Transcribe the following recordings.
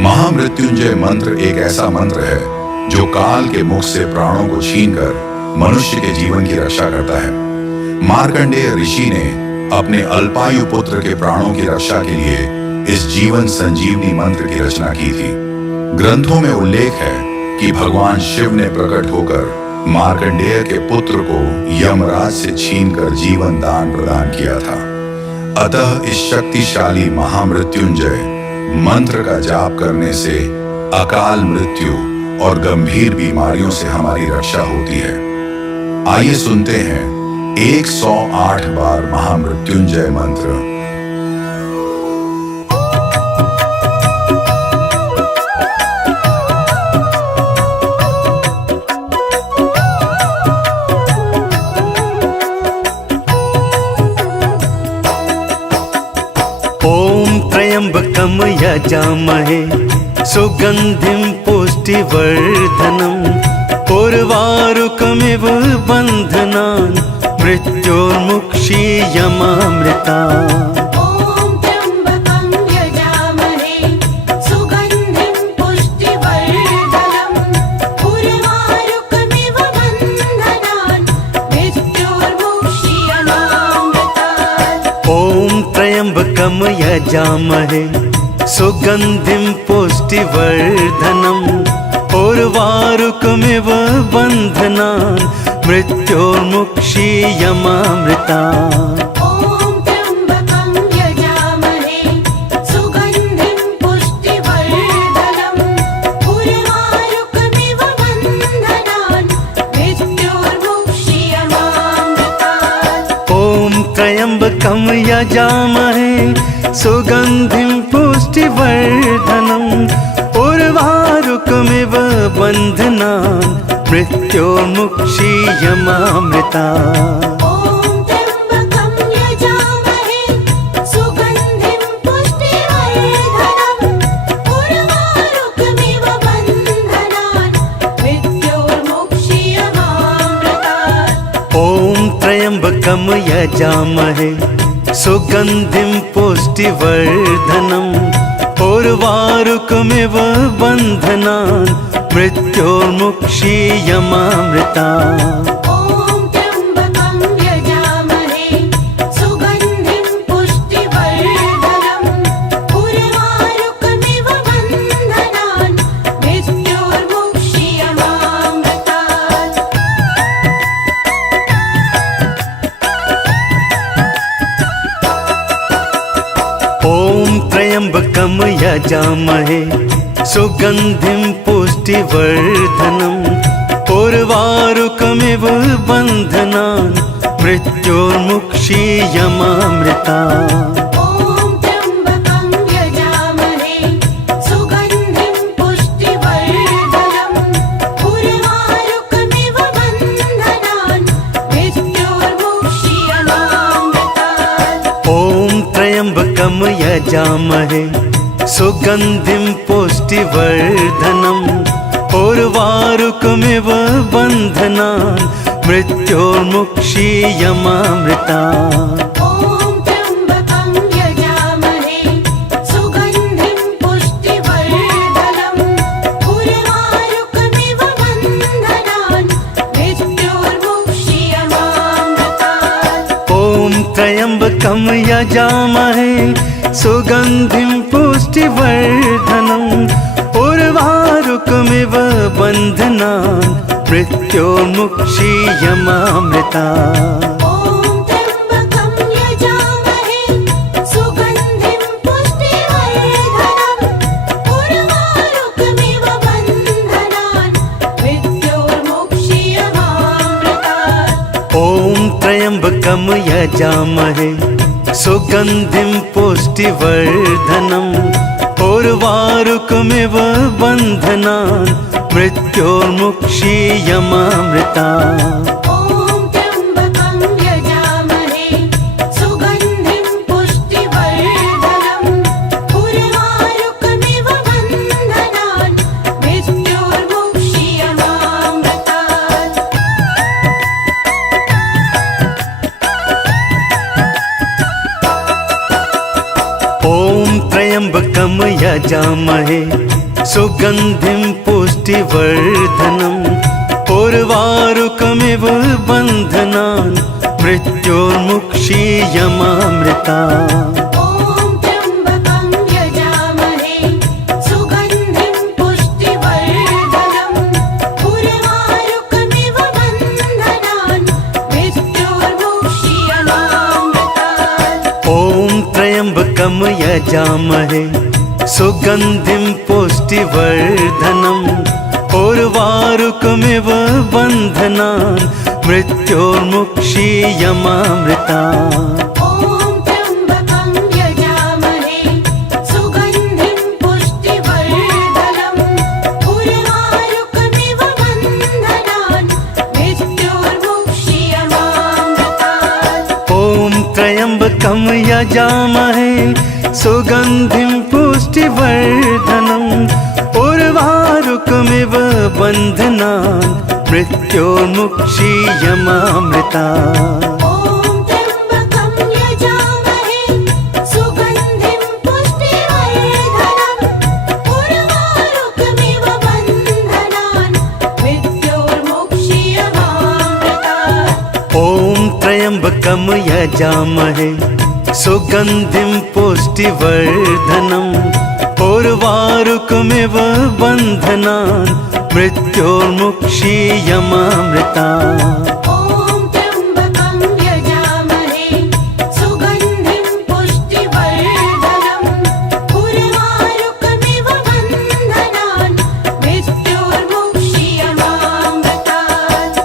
महामृत्युंजय मंत्र एक ऐसा मंत्र है जो काल के मुख से प्राणों को छीनकर मनुष्य के जीवन की रक्षा करता है। मार्कंडेय ऋषि ने अपने अल्पायु पुत्र के प्राणों की रक्षा के लिए इस जीवन संजीवनी मंत्र की रचना की थी। ग्रंथों में उल्लेख है कि भगवान शिव ने प्रकट होकर मार्कंडेय के पुत्र को यमराज से छीनकर जीवन दान प्रदान किया था। अतः इस शक्तिशाली महामृत्युंजय मंत्र का जाप करने से अकाल मृत्यु और गंभीर बीमारियों से हमारी रक्षा होती है। आइए सुनते हैं 108 बार महामृत्युंजय मंत्र। त्र्यंबकं यजामहे सुगंधिं पुष्टिवर्धनम् उर्वारुकमिव बन्धनान् मृत्योर्मुक्षीयमामृतात्। त्र्यंबकं यजामहे सुगंधिं पुष्टिवर्धनम् उर्वारुकमिव बन्धनान् मृत्योर्मुक्षीयमामृतात्। त्र्यंबकं यजामहे सुगंधिं पुष्टिवर्धनम् उर्वारुकमिव बन्धनान् मृत्योर्मुक्षीयमामृतात्। त्र्यंबकं यजामहे सुगंधिं पुष्टिवर्धनम् उर्वारुकमिव बन्धनान् मृत्योर्मुक्षीयमामृतात्। त्र्यंबकं यजामहे सुगंधिं पुष्टिवर्धनम् उर्वारुकमिव बन्धनान् मृत्योर्मुक्षीयमामृतात्। त्र्यंबकं यजामहे सुगंधिं पुष्टिवर्धनम् उर्वारुकमिव बन्धनान् मृत्योर्मुक्षीयमामृतात्। त्र्यंबकं यजामहे सुगंधिं पुष्टिवर्धनम् उर्वारुकमिव बन्धनान् मृत्योर्मुक्षीयमामृतात्। त्र्यंबकं यजामहे सुगंधिं पुष्टिवर्धनम् उर्वारुकमिव बन्धनान् मृत्योर्मुक्षीयमामृतात्। त्र्यंबकं यजामहे सुगन्धिं पुष्टिवर्धनम् उर्वारुकमिव बन्धनान् मृत्योर्मुक्षीयमामृता। ॐ त्र्यम्बकं यजामहे सुगन्धिं पुष्टिवर्धनम् उर्वारुकमिव बन्धनान् मृत्योर्मुक्षीयमामृतात्। ॐ त्र्यम्बकं यजामहे सुगन्धिं पुष्टिवर्धनम् उर्वारुकमिव बन्धनान् मृत्योर्मुक्षीयमामृता। ॐ त्र्यम्बकं यजामहे सुगन्धिं पुष्टिवर्धनम् उर्वारुकमिव बन्धनान् मृत्योर्मुक्षीयमामृतात्। ॐ त्र्यम्बकं यजामहे सुगन्धिं पुष्टिवर्धनम् उर्वारुकमिव बन्धनान् मृत्योर्मुक्षीयमामृता। ॐ त्र्यम्बकं यजामहे सुगन्धिं पुष्टिवर्धनम् उर्वारुकमिव बन्धनान् मृत्योर्मुक्षीयमामृतात्। ॐ त्र्यम्बकं यजामहे सुगन्धिं पुष्टिवर्धनम् उर्वारुकमिव बन्धनान् मृत्योर्मुक्षीयमामृता। ॐ त्र्यम्बकं यजामहे सुगन्धिं पुष्टिवर्धनम् उर्वारुकमिव बन्धनान् मृत्योर्मुक्षीयमामृतात्।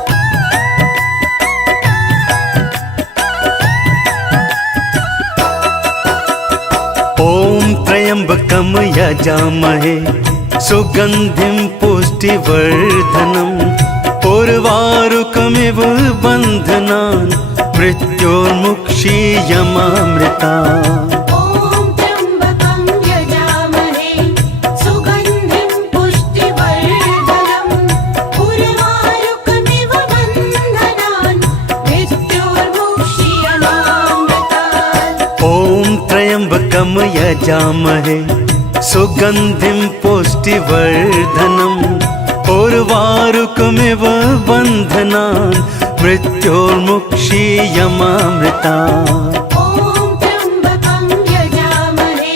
ॐ त्र्यम्बकं यजामहे सुगन्धिं पुष्टिवर्धनम् उर्वारुकमिव बन्धनान् मृत्योर्मुक्षीयमामृता। ॐ त्र्यम्बकं यजामहे सुगन्धिं पुष्टिवर्धनम् उर्वारुकमिव बन्धनान् मृत्योर्मुक्षीयमामृतात्। ॐ त्र्यम्बकं यजामहे सुगन्धिं पुष्टिवर्धनम् उर्वारुकमिव बन्धनान् मृत्योर्मुक्षीयमामृता। ॐ त्र्यम्बकं यजामहे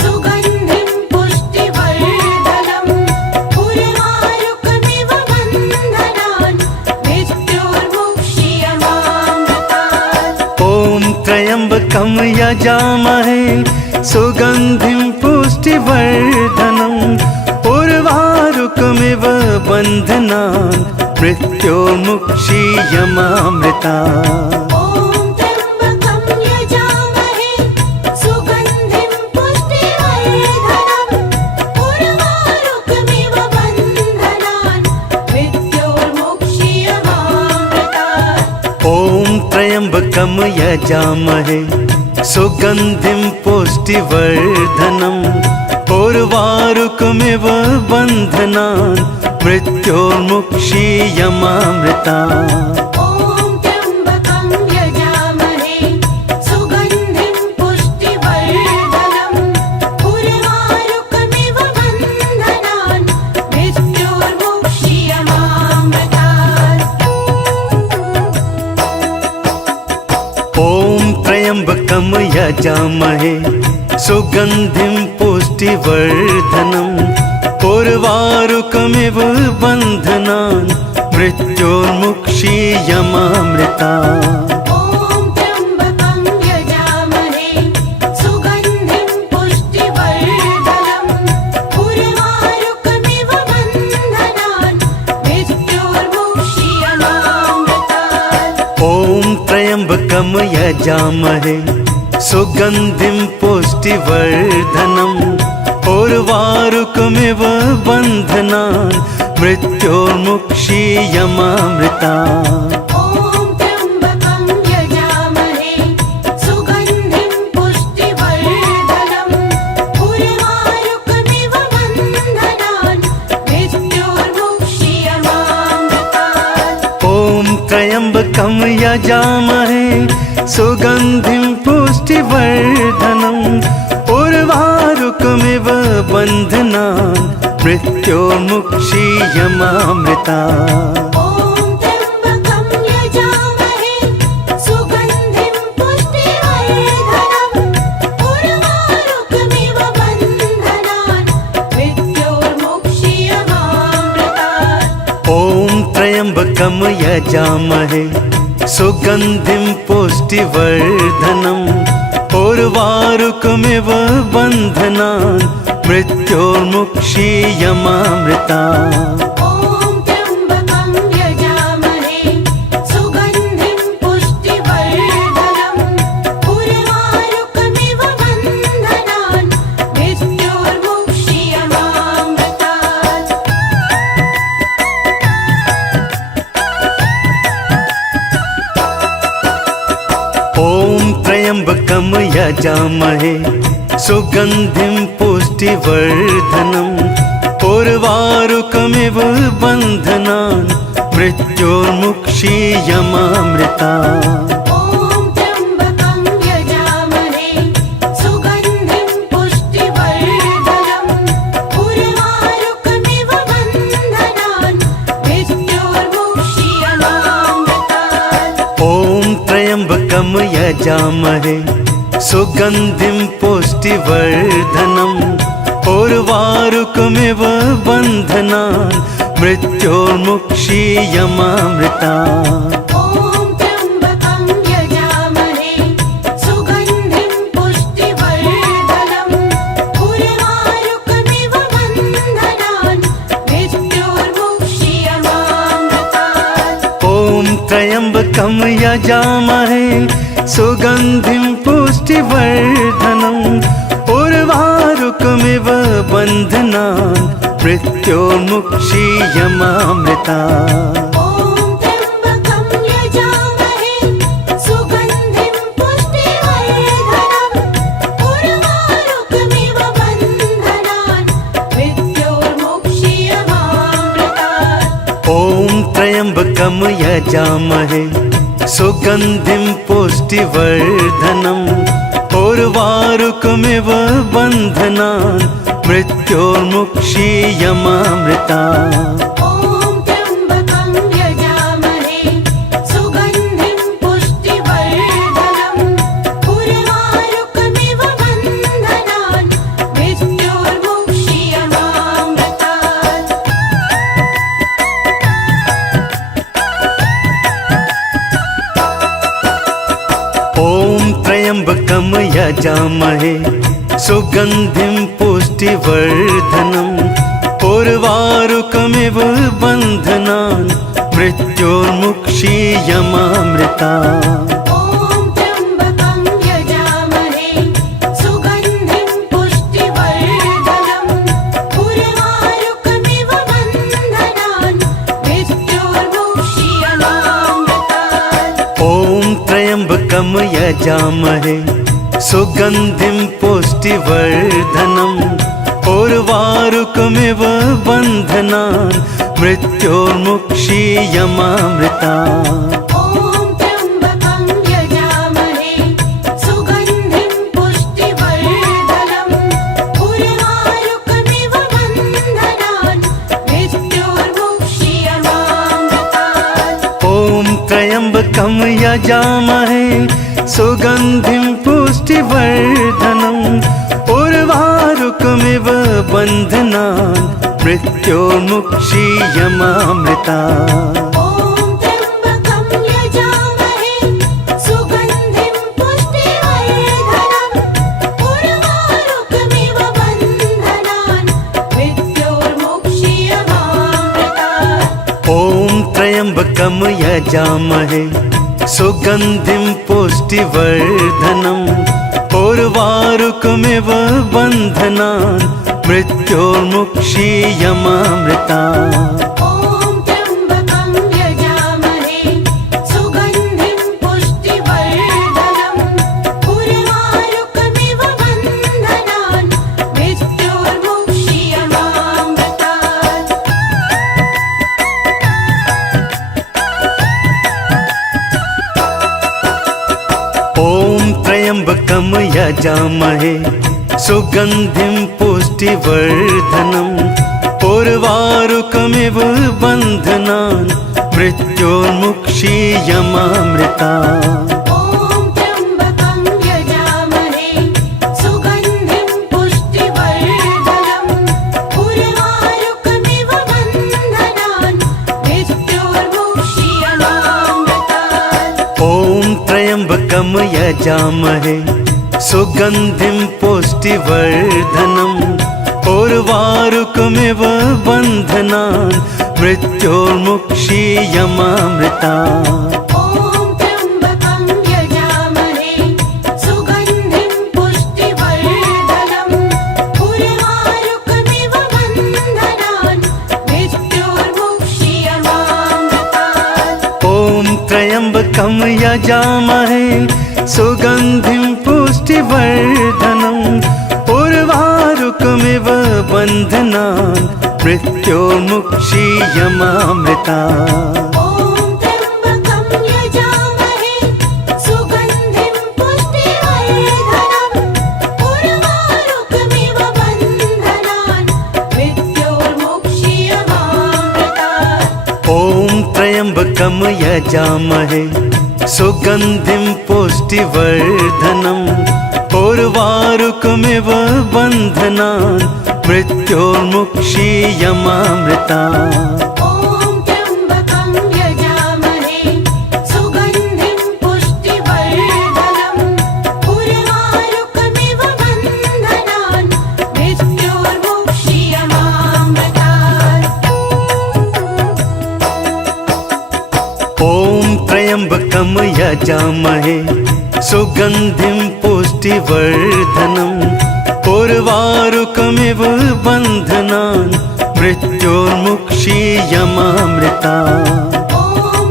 सुगन्धिं पुष्टिवर्धनम् उर्वारुकमिव बन्धनान् मृत्योर्मुक्षीयमामृतात्। ॐ त्र्यम्बकं यजामहे सुगन्धिं पुष्टिवर्धनम् उर्वारुकमिव बन्धनान् मृत्योर्मुक्षीयमामृता। ॐ त्र्यम्बकं यजामहे सुगन्धिं पुष्टिवर्धनम् उर्वारुकमिव बन्धनान् मृत्योर्मुक्षीयमामृतात्। ॐ त्र्यम्बकं यजामहे सुगन्धिं पुष्टिवर्धनम् उर्वारुकमिव बन्धनान् मृत्योर्मुक्षीयमामृता। ॐ त्र्यम्बकं यजामहे सुगन्धिं पुष्टिवर्धनम् उर्वारुकमिव बन्धनान् मृत्योर्मुक्षीयमामृतात्। ॐ त्र्यम्बकं यजामहे सुगन्धिं पुष्टिवर्धनम् उर्वारुकमिव बन्धनान् मृत्योर्मुक्षीयमामृता। ॐ त्र्यम्बकं यजामहे सुगन्धिं पुष्टिवर्धनम् उर्वारुकमिव बन्धनान् मृत्योर्मुक्षीयमामृतात्। ॐ त्र्यम्बकं यजामहे सुगन्धिं पुष्टिवर्धनम् उर्वारुकमिव बन्धनान् मृत्योर्मुक्षीयमामृता। ॐ त्र्यम्बकं यजामहे सुगन्धिं पुष्टिवर्धनम् उर्वारुकमिव बन्धनान् मृत्योर्मुक्षीयमामृतात्। ॐ त्र्यम्बकं यजामहे सुगन्धिं पुष्टिवर्धनम् उर्वारुकमिव बन्धनान् मृत्योर्मुक्षीयमामृता। ॐ त्र्यम्बकं यजामहे सुगन्धिं पुष्टिवर्धनम् उर्वारुकमिव बन्धनान् मृत्योर्मुक्षीयमामृतात्। ॐ त्र्यम्बकं यजामहे सुगन्धिं पुष्टिवर्धनम् उर्वारुकमिव बन्धनान् मृत्योर्मुक्षीयमामृता। ॐ त्र्यम्बकं यजामहे सुगन्धिं पुष्टिवर्धनम् उर्वारुकमिव बन्धनान् मृत्योर्मुक्षीयमामृतात्। ॐ त्र्यम्बकं यजामहे सुगन्धिं पुष्टिवर्धनम् उर्वारुकमिव बन्धनान् मृत्योर्मुक्षीयमामृता। ॐ त्र्यम्बकं यजामहे सुगन्धिं पुष्टिवर्धनम् उर्वारुकमिव बन्धनान् मृत्योर्मुक्षीयमामृतात्। ॐ त्र्यम्बकं यजामहे सुगन्धिं पुष्टिवर्धनम् उर्वारुकमिव बन्धनान् मृत्योर्मुक्षीयमामृता। ॐ त्र्यम्बकं यजामहे सुगन्धिं पुष्टिवर्धनम् उर्वारुकमिव बन्धनान् मृत्योर्मुक्षीयमामृतात्। ॐ त्र्यम्बकं यजामहे सुगन्धिं पुष्टिवर्धनम् उर्वारुकमिव बन्धनान् मृत्योर्मुक्षीयमामृता। ॐ त्र्यम्बकं यजामहे सुगन्धिं पुष्टिवर्धनम् उर्वारुकमिव बन्धनान् मृत्योर्मुक्षीयमामृतात्। ॐ त्र्यम्बकं यजामहे सुगन्धिं पुष्टिवर्धनम् उर्वारुकमिव बन्धनान् मृत्योर्मुक्षीयमामृता। ॐ त्र्यम्बकं यजामहे सुगन्धिं पुष्टिवर्धनम् उर्वारुकमिव बन्धनान् मृत्योर्मुक्षीयमामृतात्। ॐ त्र्यम्बकं यजामहे सुगन्धिं पुष्टिवर्धनम् उर्वारुकमिव बन्धनान् मृत्योर्मुक्षीयमामृता। ॐ त्र्यम्बकं यजामहे सुगन्धिं पुष्टिवर्धनम् उर्वारुकमिव बन्धनान् मृत्योर्मुक्षीयमामृतात्। ॐ त्र्यम्बकं यजामहे सुगन्धिं पुष्टिवर्धनम् उर्वारुकमिव बन्धनान् मृत्योर्मुक्षीयमामृता। ॐ त्र्यम्बकं यजामहे सुगन्धिं पुष्टिवर्धनम् उर्वारुकमिव बन्धनान् मृत्योर्मुक्षीयमामृतात्। ॐ त्र्यम्बकं यजामहे सुगन्धिं पुष्टिवर्धनम् उर्वारुकमिव बन्धनान् मृत्योर्मुक्षीयमामृता। ॐ त्र्यम्बकं यजामहे सुगन्धिं पुष्टिवर्धनम् उर्वारुकमिव बन्धनान् मृत्योर्मुक्षीयमामृतात्। ॐ त्र्यम्बकं यजामहे सुगन्धिं पुष्टिवर्धनम् उर्वारुकमिव बन्धनान् मृत्योर्मुक्षीयमामृता। ॐ त्र्यम्बकं यजामहे सुगन्धिं पुष्टिवर्धनम् उर्वारुकमिव बन्धनान् मृत्योर्मुक्षीयमामृतात्। त्र्यम्बकं यजामहे सुगन्धिं पुष्टिवर्धनम् उर्वारुकमिव बन्धनान् मृत्योर्मुक्षीयमामृता ॐ त्र्यम्बकं यजामहे सुगन्धिं पुष्टिवर्धनम् उर्वारुकमिव बन्धनान् मृत्योर्मुक्षीयमामृतात् ॐ त्र्यम्बकं यजामहे सुगन्धिं पुष्टिवर्धनम् उर्वारुकमिव बन्धनान् मृत्योर्मुक्षीयमामृता ॐ त्र्यम्बकं यजामहे सुगन्धिं पुष्टिवर्धनम् उर्वारुकमिव बन्धनान् मृत्योर्मुक्षीयमामृतात् ॐ त्र्यम्बकं यजामहे सुगन्धिं पुष्टिवर्धनम् उर्वारुकमिव बन्धनान् मृत्योर्मुक्षीयमामृता ॐ त्र्यम्बकं यजामहे सुगन्धिं पुष्टिवर्धनम् उर्वारुकमिव बन्धनान् मृत्योर्मुक्षीयमामृतात् ॐ त्र्यम्बकं यजामहे सुगन्धिं पुष्टिवर्धनम् उर्वारुकमिव बन्धनान् मृत्योर्मुक्षीयमामृता ॐ त्र्यम्बकं यजामहे सुगन्धिं पुष्टिवर्धनम् उर्वारुकमिव बन्धनान् मृत्योर्मुक्षीयमामृतात् ॐ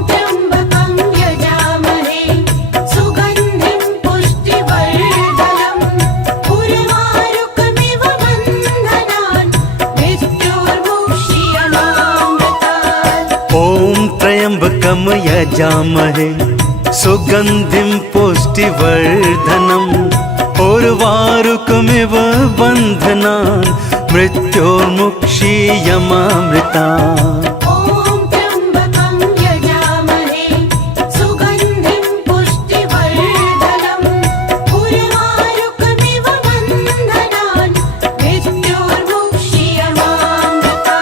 त्र्यम्बकं यजामहे सुगन्धिं पुष्टिवर्धनम् उर्वारुकमिव बन्धनान् मृत्योर्मुक्षीयमामृता ॐ त्र्यम्बकं यजामहे सुगन्धिं पुष्टिवर्धनम् उर्वारुकमिव बन्धनान् मृत्योर्मुक्षीयमामृतात् ॐ त्र्यम्बकं यजामहे सुगन्धिं पुष्टिवर्धनम् उर्वारुकमिव बन्धनान् मृत्योर्मुक्षीयमामृता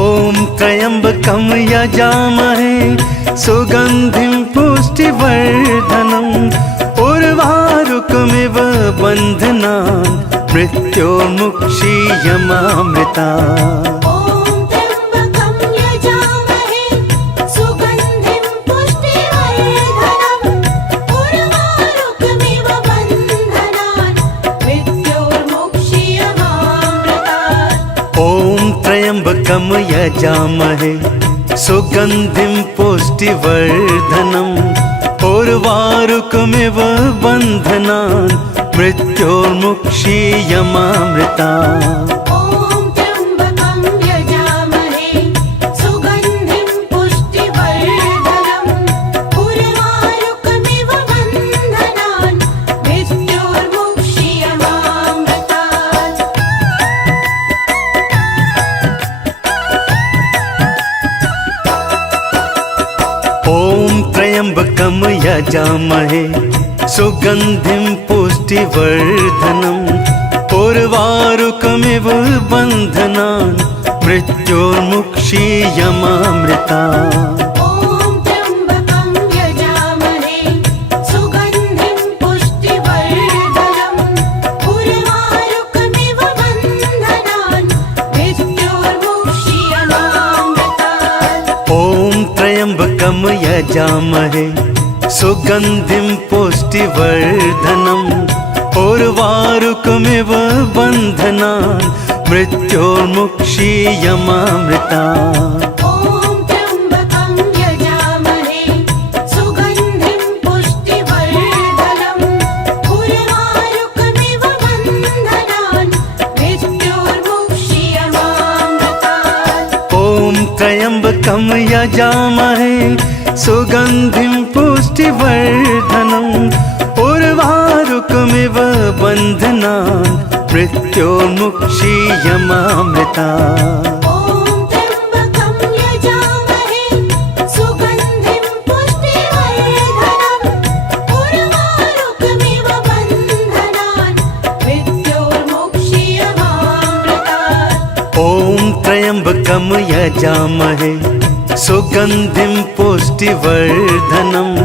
ॐ त्र्यम्बकं यजामहे सुगन्धिं पुष्टिवर्धनम् उर्वारुकमिव बन्धनान् मृत्योर्मुक्षीयमामृतात् ॐ त्र्यम्बकं यजामहे सुगन्धिं पुष्टिवर्धनम् उर्वारुकमिव बन्धनान् मृत्योर्मुक्षीयमामृता ॐ त्र्यम्बकं यजामहे सुगन्धिं पुष्टिवर्धनम् उर्वारुकमिव बन्धनान् मृत्योर्मुक्षीयमामृतात् ॐ त्र्यम्बकं यजामहे सुगन्धिं पुष्टिवर्धनम् उर्वारुकमिव बन्धनान् मृत्योर्मुक्षीयमामृता ॐ त्र्यम्बकं यजामहे सुगन्धिं पुष्टिवर्धनम् उर्वारुकमिव बन्धनान् मृत्योर्मुक्षीयमामृतात् ॐ त्र्यम्बकं यजामहे सुगन्धिं पुष्टिवर्धनम् उर्वारुकमिव बन्धनान् मृत्योर्मुक्षीयमामृता ॐ त्र्यम्बकं यजामहे सुगन्धिं पुष्टिवर्धनम् उर्वारुकमिव बन्धनान् मृत्योर्मुक्षीयमामृतात् ॐ त्र्यम्बकं यजामहे सुगन्धिं पुष्टिवर्धनम् उर्वारुकमिव बन्धनान् मृत्योर्मुक्षीयमामृता ॐ त्र्यम्बकं यजामहे सुगन्धिं पुष्टिवर्धनम् उर्वारुकमिव बन्धनान् मृत्योर्मुक्षीयमामृतात् ॐ त्र्यम्बकं यजामहे सुगन्धिं पुष्टिवर्धनम् उर्वारुकमिव बन्धनान् मृत्योर्मुक्षीयमामृता ॐ त्र्यम्बकं यजामहे सुगन्धिं पुष्टिवर्धनम्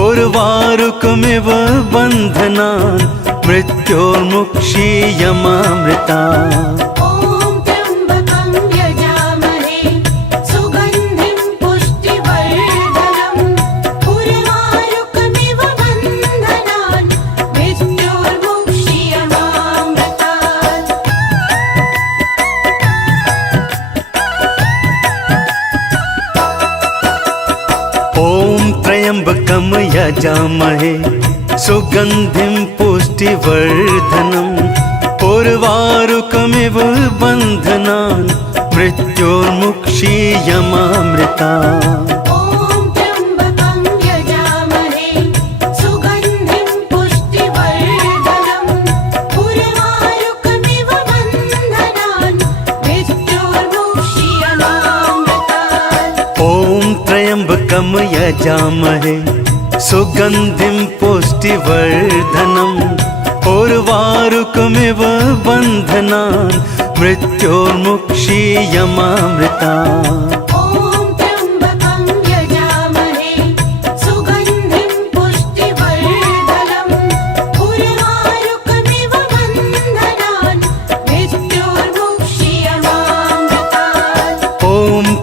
उर्वारुकमिव बन्धनान् मृत्योर्मुक्षीयमामृतात्। ॐ त्र्यम्बकं यजामहे सुगन्धिं पुष्टिवर्धनम् उर्वारुकमिव बन्धनान् मृत्योर्मुक्षीयमामृतात्। ॐ त्र्यम्बकं यजामहे सुगन्धिं पुष्टिवर्धनम् उर्वारुकमिव बन्धनान् मृत्योर्मुक्षीयमामृतात्। ॐ त्र्यम्बकं यजामहे सुगन्धिं पुष्टिवर्धनम् उर्वारुकमिव बन्धनान् मृत्योर्मुक्षीयमामृतात्। ॐ त्र्यम्बकं यजामहे सुगन्धिं पुष्टिवर्धनम् उर्वारुकमिव बन्धनान् मृत्योर्मुक्षीयमामृतात्। ॐ त्र्यम्बकं यजामहे सुगन्धिं पुष्टिवर्धनम् उर्वारुकमिव बन्धनान् मृत्योर्मुक्षीयमामृतात्। ॐ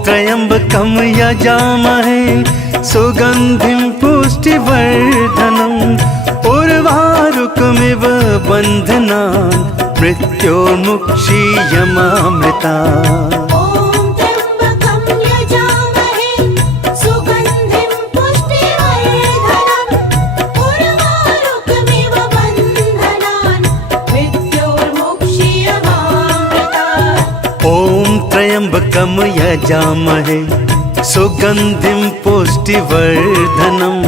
त्र्यम्बकं यजामहे सुगन्धिं पुष्टिवर्धनम् उर्वारुकमिव बन्धनान् मृत्योर्मुक्षीयमामृतात्। ॐ त्र्यम्बकं यजामहे सुगन्धिं पुष्टिवर्धनम्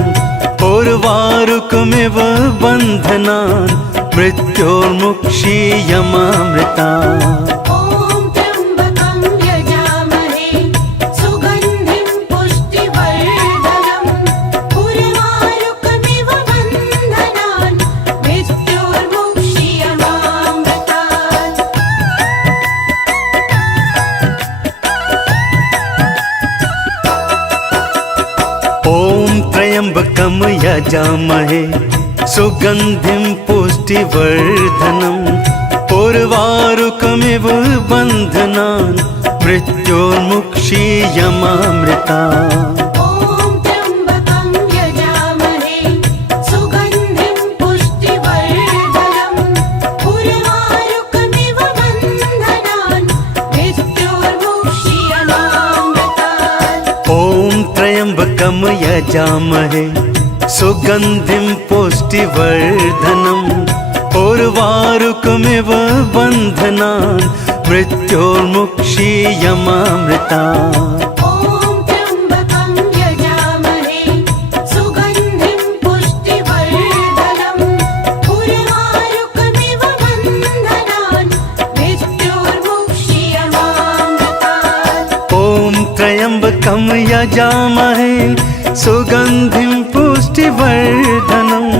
उर्वारुकमिव बन्धनान् मृत्योर्मुक्षीयमामृतात्। ॐ त्र्यम्बकं यजामहे सुगन्धिं पुष्टिवर्धनम् उर्वारुकमिव बन्धनान् मृत्योर्मुक्षीयमामृतात्। ॐ त्र्यम्बकं यजामहे सुगन्धिं पुष्टिवर्धनम् उर्वारुकमिव बन्धनान् मृत्योर्मुक्षीयमामृतात्। ॐ त्र्यम्बकं यजामहे सुगन्धिं पुष्टिवर्धनम् उर्वारुकमिव बन्धनान् मृत्योर्मुक्षीयमामृतात्। ॐ त्र्यम्बकं यजामहे सुगन्धिं पुष्टिवर्धनम् उर्वारुकमिव बन्धनान् मृत्योर्मुक्षीयमामृतात्। ॐ त्र्यम्बकं यजामहे सुगन्धिं पुष्टिवर्धनम् उर्वारुकमिव बन्धनान् मृत्योर्मुक्षीयमामृतात्। ॐ त्र्यम्बकं यजामहे सुगन्धिं पुष्टिवर्धनम् उर्वारुकमिव बन्धनान् मृत्योर्मुक्षीयमामृतात्। ॐ त्र्यम्बकं यजामहे सुगन्धिं पुष्टिवर्धनम्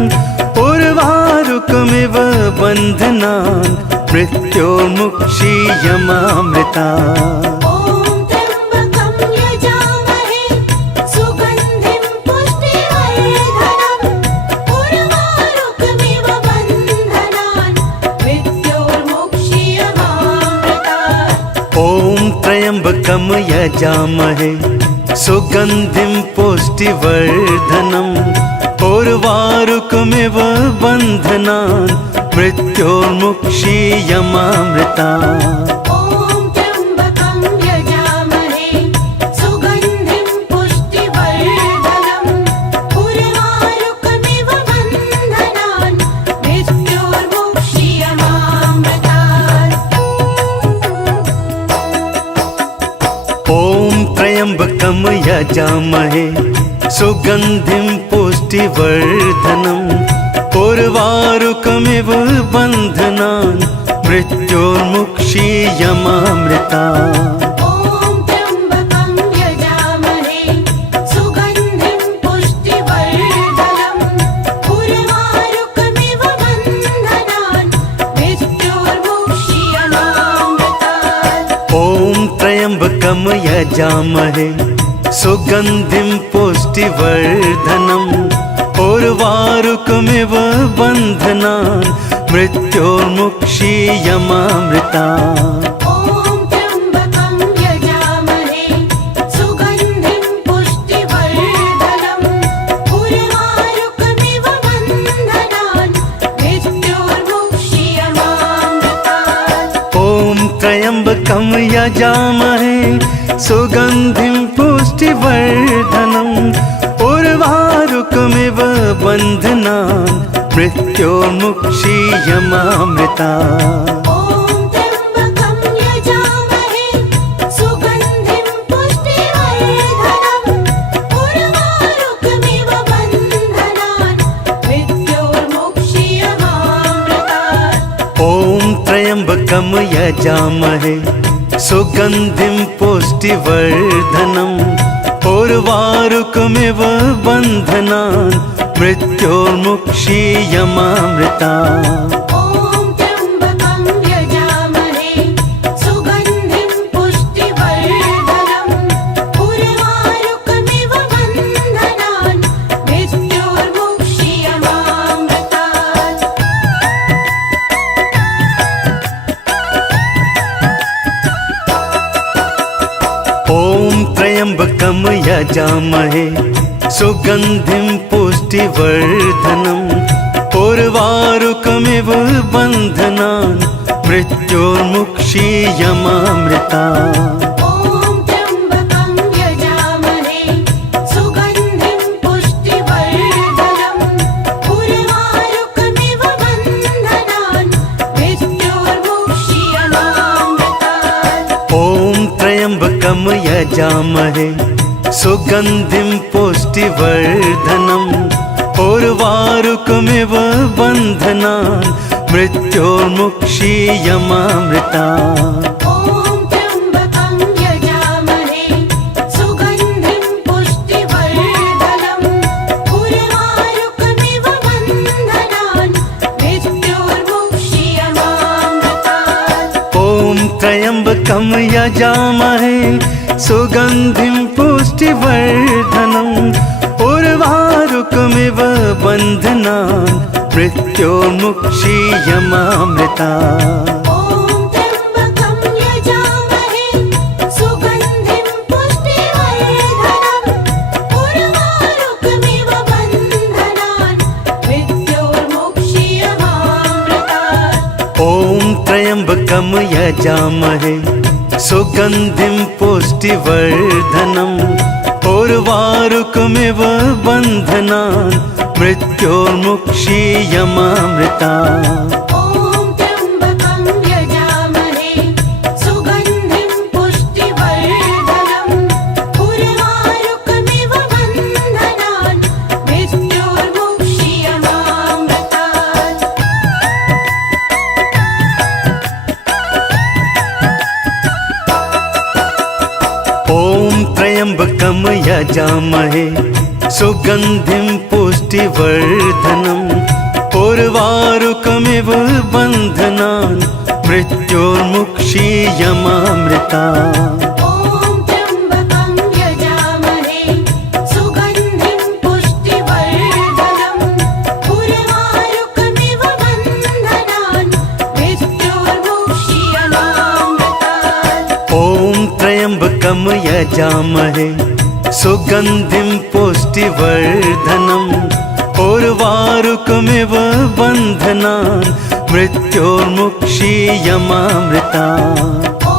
उर्वारुकमिव बन्धनान् मृत्योर्मुक्षीयमामृतात्। ॐ त्र्यम्बकं यजामहे सुगन्धिं पुष्टिवर्धनम् उर्वारुकमिव बन्धनान् मृत्योर्मुक्षीयमामृतात्। ॐ त्र्यम्बकं यजामहे सुगन्धिं पुष्टिवर्धनम् उर्वारुकमिव बन्धनान् मृत्योर्मुक्षीयमामृतात्। ॐ त्र्यम्बकं यजामहे सुगन्धिं पुष्टिवर्धनम् उर्वारुकमिव बन्धनान् मृत्योर्मुक्षीयमामृतात्। ॐ त्र्यम्बकं यजामहे सुगन्धिं पुष्टिवर्धनम् उर्वारुकमिव बन्धनान् मृत्योर्मुक्षीयमामृतात्। ॐ त्र्यम्बकं यजामहे सुगन्धिं पुष्टिवर्धनम् उर्वारुकमिव बन्धनान् मृत्योर्मुक्षीयमामृतात्। ॐ त्र्यम्बकं यजामहे सुगन्धिं पुष्टिवर्धनम् उर्वारुकमिव बन्धनान् मृत्योर्मुक्षीयमामृतात् ॐ त्र्यम्बकं यजामहे सुगन्धिं पुष्टिवर्धनम् उर्वारुकमिव बन्धनान् मृत्योर्मुक्षीयमामृतात् ॐ त्र्यम्बकं यजामहे सुगन्धिं पुष्टिवर्धनम् उर्वारुकमिव बन्धनान् मृत्योर्मुक्षीयमामृतात् ॐ त्र्यम्बकं यजामहे सुगन्धिं पुष्टिवर्धनम् उर्वारुकमिव बन्धनान् मृत्योर्मुक्षीयमामृतात् ॐ त्र्यम्बकं यजामहे सुगन्धिं पुष्टिवर्धनम् उर्वारुकमिव बन्धनान् मृत्योर्मुक्षीयमामृतात् ॐ त्र्यम्बकं यजामहे सुगन्धिं पुष्टिवर्धनम् उर्वारुकमिव बन्धनान् मृत्योर्मुक्षीयमामृतात् ॐ त्र्यम्बकं यजामहे सुगन्धिं पुष्टिवर्धनम् उर्वारुकमिव बन्धनान् मृत्योर्मुक्षीयमामृतात् ॐ त्र्यम्बकं यजामहे सुगन्धिं पुष्टिवर्धनम् उर्वारुकमिव बन्धनान् मृत्योर्मुक्षीयमामृतात् ॐ त्र्यम्बकं यजामहे सुगन्धिं पुष्टिवर्धनम् उर्वारुकमिव बन्धनान् मृत्योर्मुक्षीयमामृतात् ॐ त्र्यम्बकं यजामहे सुगन्धिं पुष्टिवर्धनम् उर्वारुकमिव बन्धनान् मृत्योर्मुक्षीयमामृतात् ॐ त्र्यम्बकं यजामहे सुगन्धिं पुष्टिवर्धनम् उर्वारुकमिव बन्धनान् मृत्योर्मुक्षीयमामृतात् ॐ त्र्यम्बकं यजामहे सुगन्धिं पुष्टिवर्धनम् उर्वारुकमिव बन्धनान् मृत्योर्मुक्षीयमामृतात् ॐ त्र्यम्बकं यजामहे सुगन्धिं पुष्टिवर्धनम् उर्वारुकमिव बन्धनान् मृत्योर्मुक्षीयमामृतात् ॐ त्र्यम्बकं यजामहे सुगन्धिं पुष्टिवर्धनम् उर्वारुकमिव बन्धनान् मृत्योर्मुक्षीयमामृतात् ॐ त्र्यम्बकं यजामहे सुगन्धिं पुष्टिवर्धनम् उर्वारुकमिव बन्धनान् मृत्योर्मुक्षीयमामृतात् ॐ त्र्यम्बकं यजामहे सुगन्धिं पुष्टिवर्धनम् उर्वारुकमिव बन्धनान् मृत्योर्मुक्षीयमामृतात् ॐ त्र्यम्बकं यजामहे सुगन्धिं पुष्टिवर्धनम् उर्वारुकमिव बन्धनान् मृत्योर्मुक्षीयमामृतात् ॐ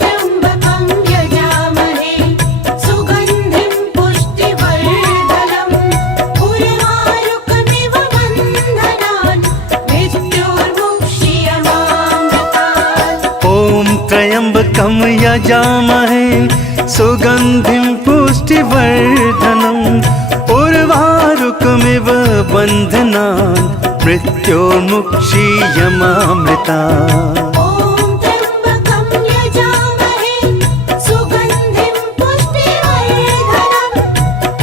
त्र्यम्बकं यजामहे सुगन्धिं पुष्टिवर्धनम् उर्वारुकमिव बन्धनान् मृत्योर्मुक्षीयमामृतात् ॐ त्र्यम्बकं यजामहे सुगन्धिं पुष्टिवर्धनम् उर्वारुकमिव बन्धनान् मृत्योर्मुक्षीयमामृतात् ॐ त्र्यम्बकं यजामहे सुगन्धिं पुष्टिवर्धनम्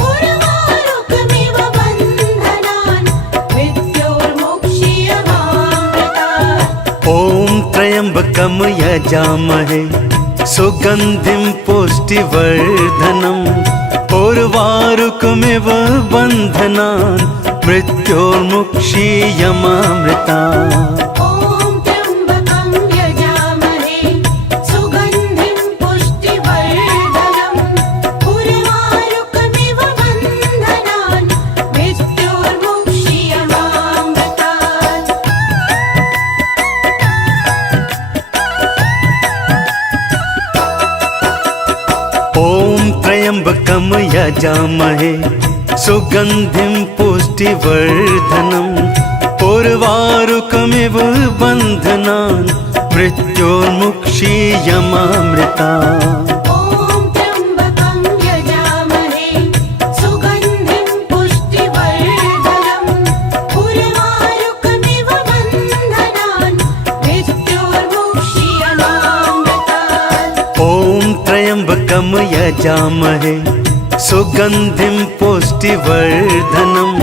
उर्वारुकमिव बन्धनान् मृत्योर्मुक्षीयमामृतात् ॐ त्र्यम्बकं यजामहे सुगन्धिं पुष्टिवर्धनम् उर्वारुकमिव बन्धनान् मृत्योर्मुक्षीयमामृता ॐ त्र्यम्बकं यजामहे सुगन्धिं पुष्टिवर्धनम् उर्वारुकमिव बन्धनान् मृत्योर्मुक्षीयमामृतात् ॐ त्र्यम्बकं यजामहे सुगन्धिं पुष्टिवर्धनम् उर्वारुकमिव बन्धनान् मृत्योर्मुक्षीयमामृता ॐ त्र्यम्बकं यजामहे सुगन्धिं पुष्टिवर्धनम् उर्वारुकमिव बन्धनान् मृत्योर्मुक्षीयमामृतात् ॐ त्र्यम्बकं यजामहे सुगन्धिं पुष्टिवर्धनम्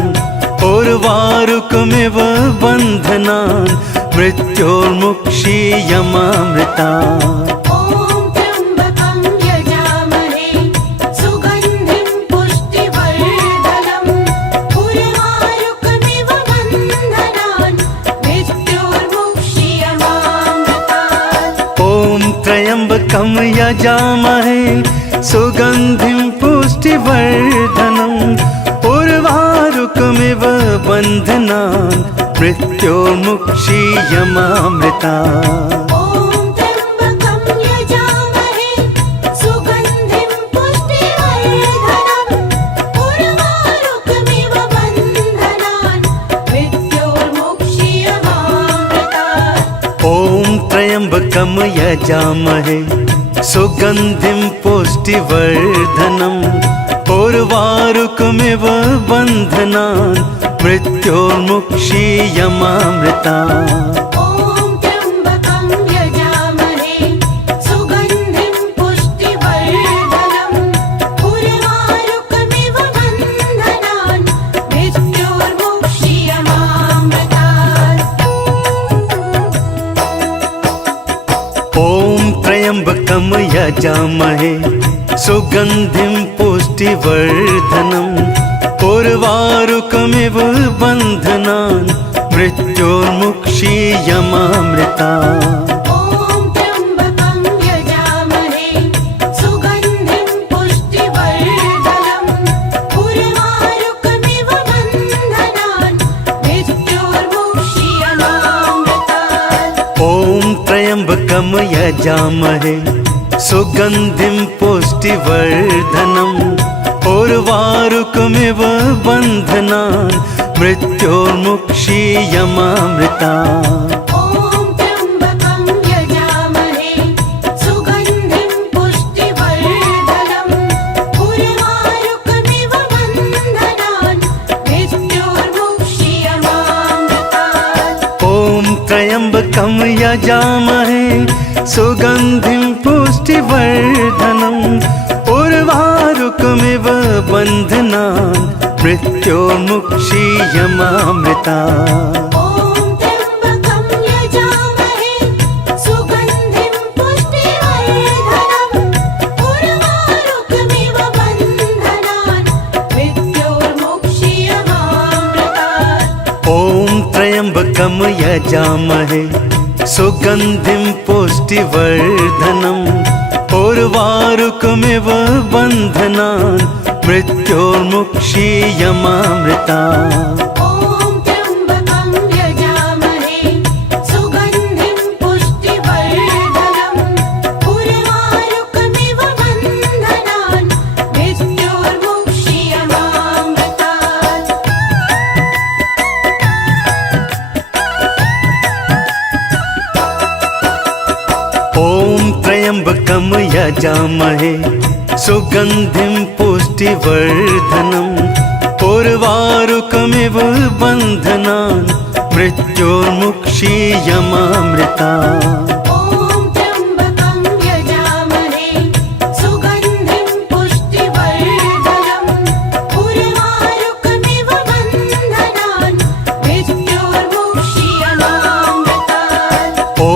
उर्वारुकमिव बन्धनान् मृत्योर्मुक्षीयमामृता ॐ त्र्यम्बकं यजामहे सुगन्धिं पुष्टिवर्धनम् उर्वारुकमिव बन्धनान् मृत्योर्मुक्षीयमामृतात् ॐ त्र्यम्बकं यजामहे सुगन्धिं पुष्टिवर्धनम् उर्वारुकमिव बन्धनान् मृत्योर्मुक्षीयमामृता ॐ त्र्यम्बकं यजामहे सुगन्धिं पुष्टिवर्धनम् उर्वारुकमिव बन्धनान् मृत्योर्मुक्षीयमामृतात् ॐ त्र्यम्बकं यजामहे सुगन्धिं पुष्टिवर्धनम् उर्वारुकमिव बन्धनान् मृत्योर्मुक्षीयमामृता ॐ त्र्यम्बकं यजामहे सुगन्धिं पुष्टिवर्धनम् उर्वारुकमिव बन्धनान् मृत्योर्मुक्षीयमामृतात् ॐ त्र्यम्बकं यजामहे सुगन्धिं पुष्टिवर्धनम् उर्वारुकमिव बन्धनान् मृत्योर्मुक्षीयमामृता ॐ त्र्यम्बकं यजामहे सुगन्धिं पुष्टिवर्धनम् उर्वारुकमिव बन्धनान् मृत्योर्मुक्षीयमामृतात् ॐ त्र्यम्बकं यजामहे सुगन्धिं पुष्टिवर्धनम् उर्वारुकमिव बन्धनान् मृत्योर्मुक्षीयमामृता ॐ त्र्यम्बकं यजामहे सुगन्धिं पुष्टिवर्धनम् उर्वारुकमिव बन्धनान् मृत्योर्मुक्षीयमामृतात् ॐ त्र्यम्बकं यजामहे सुगन्धिं पुष्टिवर्धनम् उर्वारुकमिव बन्धनान् मृत्योर्मुक्षीयमामृता ॐ त्र्यम्बकं यजामहे सुगन्धिं पुष्टिवर्धनम् उर्वारुकमिव बन्धनान् मृत्योर्मुक्षीयमामृतात् ॐ त्र्यम्बकं यजामहे सुगन्धिं पुष्टिवर्धनम् उर्वारुकमिव बन्धनान् मृत्योर्मुक्षीयमामृता ॐ त्र्यम्बकं यजामहे सुगन्धिं पुष्टिवर्धनम् उर्वारुकमिव बन्धनान् मृत्योर्मुक्षीयमामृतात् ॐ त्र्यम्बकं यजामहे सुगन्धिं पुष्टिवर्धनम् उर्वारुकमिव बन्धनान् मृत्योर्मुक्षीयमामृता ॐ त्र्यम्बकं यजामहे सुगन्धिं पुष्टिवर्धनम् उर्वारुकमिव बन्धनान् मृत्योर्मुक्षीयमामृतात् ॐ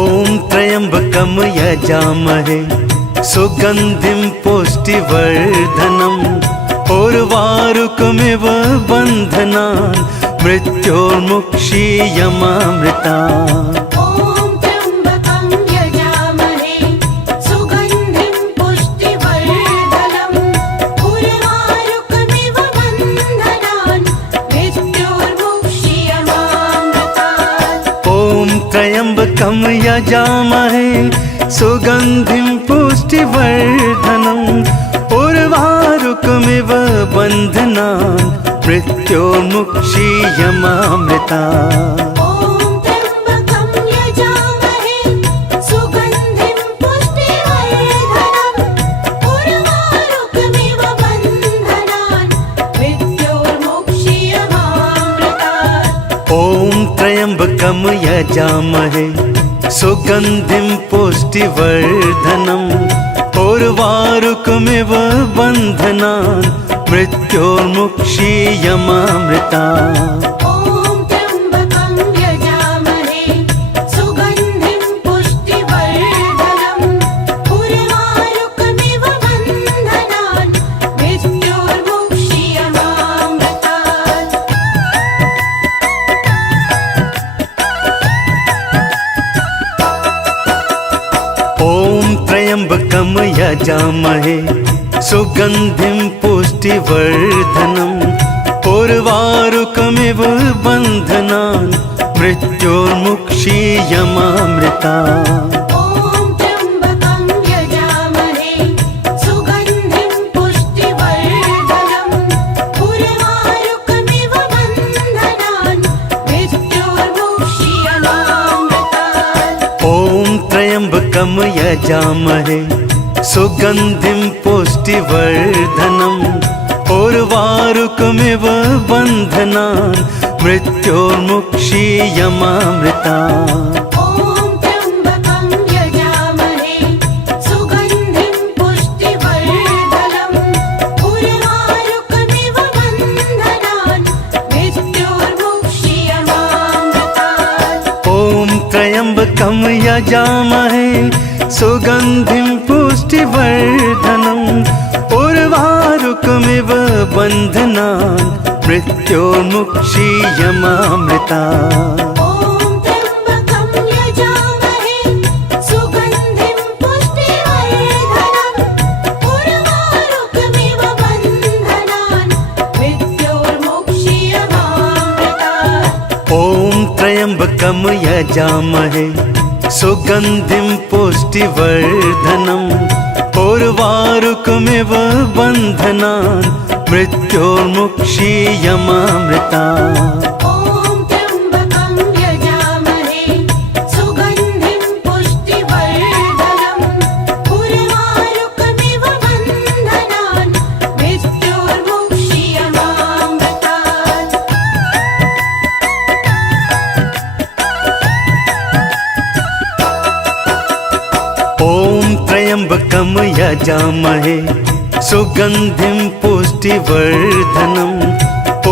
त्र्यम्बकं यजामहे सुगन्धिं पुष्टिवर्धनम् उर्वारुकमिव बन्धनान् मृत्योर्मुक्षीयमामृता ॐ त्र्यम्बकं यजामहे सुगन्धिं पुष्टिवर्धनम् उर्वारुकमिव बन्धनान् मृत्योर्मुक्षीयमामृतात् ॐ त्र्यम्बकं यजामहे सुगन्धिं पुष्टिवर्धनम् उर्वारुकमिव बन्धनान् मृत्योर्मुक्षीयमामृता ॐ त्र्यम्बकं यजामहे सुगन्धिं पुष्टिवर्धनम् उर्वारुकमिव बन्धनान् मृत्योर्मुक्षीयमामृतात् ॐ त्र्यम्बकं यजामहे सुगन्धिं पुष्टिवर्धनम् उर्वारुकमिव बन्धनान् मृत्योर्मुक्षीयमामृता ॐ त्र्यम्बकं यजामहे सुगन्धिं पुष्टिवर्धनम् उर्वारुकमिव बन्धनान् मृत्योर्मुक्षीयमामृतात् ॐ त्र्यम्बकं यजामहे सुगन्धिं पुष्टिवर्धनम् उर्वारुकमिव बन्धनान् मृत्योर्मुक्षीयमामृता ॐ त्र्यम्बकं यजामहे सुगन्धिं पुष्टिवर्धनम् उर्वारुकमिव बन्धनान् मृत्योर्मुक्षीयमामृतात् ॐ त्र्यम्बकं यजामहे सुगन्धिं पुष्टिवर्धनम् उर्वारुकमिव बन्धनान् मृत्योर्मुक्षीयमामृता ॐ त्र्यम्बकं यजामहे सुगन्धिं पुष्टिवर्धनम् उर्वारुकमिव बन्धनान् मृत्योर्मुक्षीयमामृतात् ॐ त्र्यम्बकं यजामहे सुगन्धिं पुष्टिवर्धनम् उर्वारुकमिव बन्धनान् मृत्योर्मुक्षीयमामृता ॐ त्र्यम्बकं यजामहे सुगन्धिं पुष्टिवर्धनम् उर्वारुकमिव बन्धनान् मृत्योर्मुक्षीयमामृतात् ॐ त्र्यम्बकं यजामहे सुगन्धिं पुष्टिवर्धनम् उर्वारुकमिव बन्धनान् मृत्योर्मुक्षीयमामृता ॐ त्र्यम्बकं यजामहे सुगन्धिं पुष्टिवर्धनम् उर्वारुकमिव बन्धनान् मृत्योर्मुक्षीयमामृतात् ॐ त्र्यम्बकं यजामहे सुगन्धिं पुष्टिवर्धनम्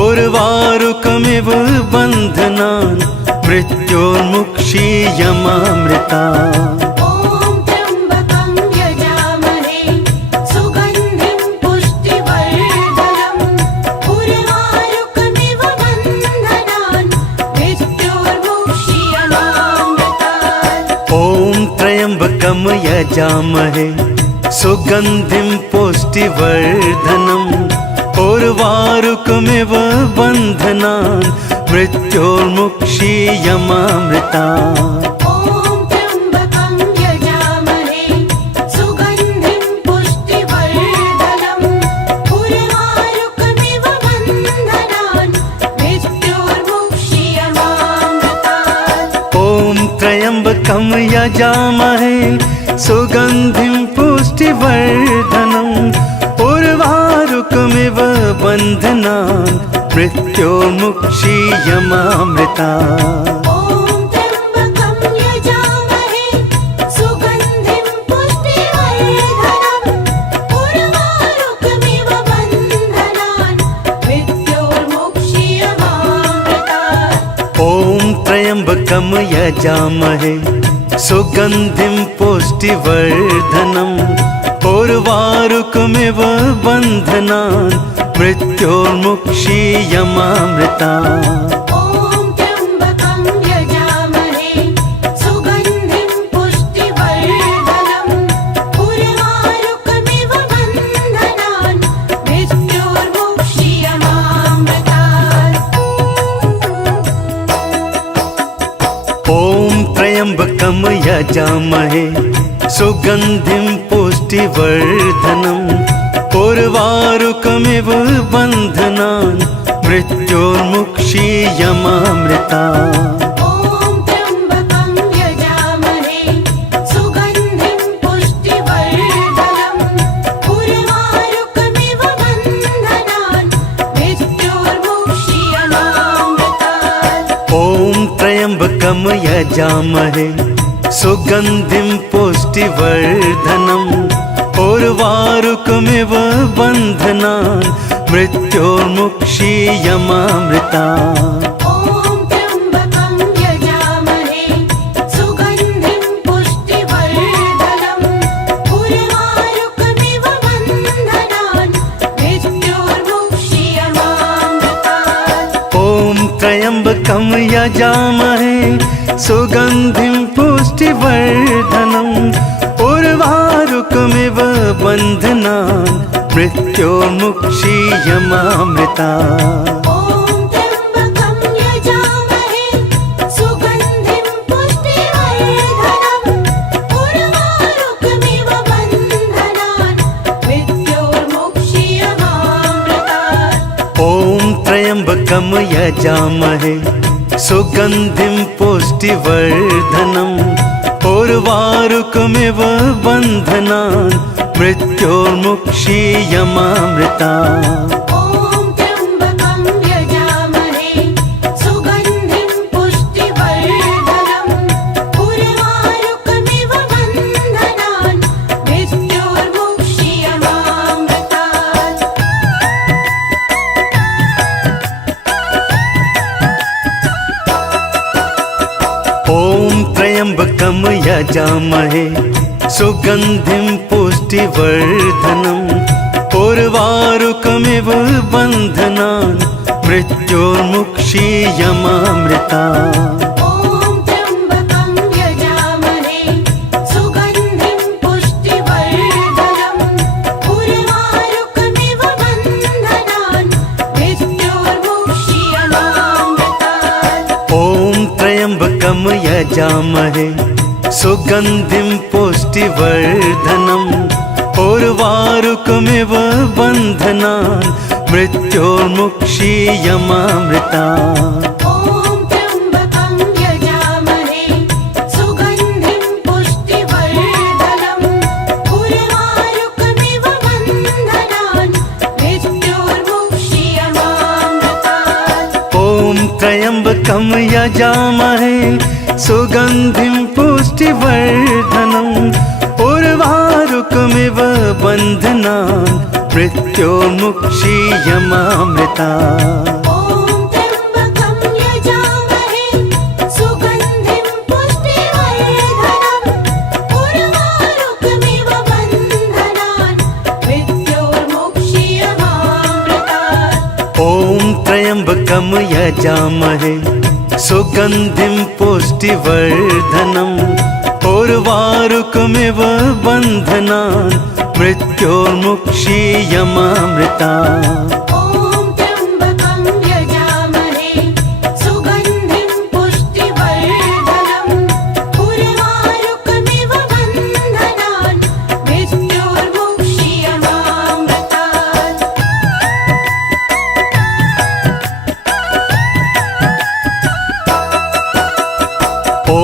उर्वारुकमिव बन्धनान् मृत्योर्मुक्षीयमामृता ॐ त्र्यम्बकं यजामहे सुगन्धिं पुष्टिवर्धनम् उर्वारुकमिव बन्धनान् मृत्योर्मुक्षीयमामृतात् ॐ त्र्यम्बकं यजामहे सुगन्धिं पुष्टिवर्धनम् उर्वारुकमिव बन्धनान् मृत्योर्मुक्षीयमामृता ॐ त्र्यम्बकं यजामहे सुगन्धिं पुष्टिवर्धनम् उर्वारुकमिव बन्धनान् मृत्योर्मुक्षीयमामृतात् ॐ त्र्यम्बकं यजामहे सुगन्धिं पुष्टिवर्धनम् उर्वारुकमिव बन्धनान् मृत्योर्मुक्षीयमामृता ॐ त्र्यम्बकं यजामहे सुगन्धिं पुष्टिवर्धनम् उर्वारुकमिव बन्धनान् मृत्योर्मुक्षीयमामृतात् ॐ त्र्यम्बकं यजामहे सुगन्धिं पुष्टिवर्धनम् उर्वारुकमिव बन्धनान् मृत्योर्मुक्षीयमामृता ॐ त्र्यम्बकं यजामहे सुगन्धिं पुष्टिवर्धनम् उर्वारुकमिव बन्धनान् मृत्योर्मुक्षीयमामृतात् ॐ त्र्यम्बकं यजामहे सुगन्धिं पुष्टिवर्धनम् उर्वारुकमिव बन्धनान् मृत्योर्मुक्षीयमामृता ॐ त्र्यम्बकं यजामहे सुगन्धिं पुष्टिवर्धनम् उर्वारुकमिव बन्धनान् मृत्योर्मुक्षीयमामृतात् ॐ त्र्यम्बकं यजामहे सुगन्धिं पुष्टिवर्धनम् उर्वारुकमिव बन्धनान् मृत्योर्मुक्षीयमामृता ॐ त्र्यम्बकं यजामहे सुगन्धिं पुष्टिवर्धनम् उर्वारुकमिव बन्धनान् मृत्योर्मुक्षीयमामृतात् ॐ त्र्यम्बकं यजामहे सुगन्धिं पुष्टिवर्धनम् उर्वारुकमिव बन्धनान् मृत्योर्मुक्षीयमामृता ॐ त्र्यम्बकं यजामहे सुगन्धिं पुष्टिवर्धनम् उर्वारुकमिव बन्धनान् मृत्योर्मुक्षीयमामृतात् ॐ त्र्यम्बकं यजामहे सुगन्धिं पुष्टिवर्धनम् उर्वारुकमिव बन्धनान् मृत्योर्मुक्षीयमामृता ॐ त्र्यम्बकं यजामहे सुगन्धिं पुष्टिवर्धनम् उर्वारुकमिव बन्धनान् मृत्योर्मुक्षीयमामृतात् ॐ त्र्यम्बकं यजामहे सुगन्धिं पुष्टिवर्धनम् उर्वारुकमिव बन्धनान् मृत्योर्मुक्षीयमामृता ॐ त्र्यम्बकं यजामहे सुगन्धिं पुष्टिवर्धनम् उर्वारुकमिव बन्धनान् मृत्योर्मुक्षीयमामृतात् ॐ त्र्यम्बकं यजामहे सुगन्धिं पुष्टिवर्धनम् उर्वारुकमिव बन्धनान् मृत्योर्मुक्षीयमामृता ॐ त्र्यम्बकं यजामहे सुगन्धिं पुष्टिवर्धनम् उर्वारुकमिव बन्धनान् मृत्योर्मुक्षीयमामृतात् ॐ त्र्यम्बकं यजामहे सुगन्धिं पुष्टिवर्धनम् उर्वारुकमिव बन्धनान् मृत्योर्मुक्षीयमामृता ॐ त्र्यम्बकं यजामहे सुगन्धिं पुष्टिवर्धनम् उर्वारुकमिव बन्धनान् मृत्योर्मुक्षीयमामृतात् ॐ त्र्यम्बकं यजामहे सुगन्धिं पुष्टिवर्धनम् उर्वारुकमिव बन्धनान् मृत्योर्मुक्षीयमामृता ॐ त्र्यम्बकं यजामहे सुगन्धिं पुष्टिवर्धनम् उर्वारुकमिव बन्धनान् मृत्योर्मुक्षीयमामृतात् ॐ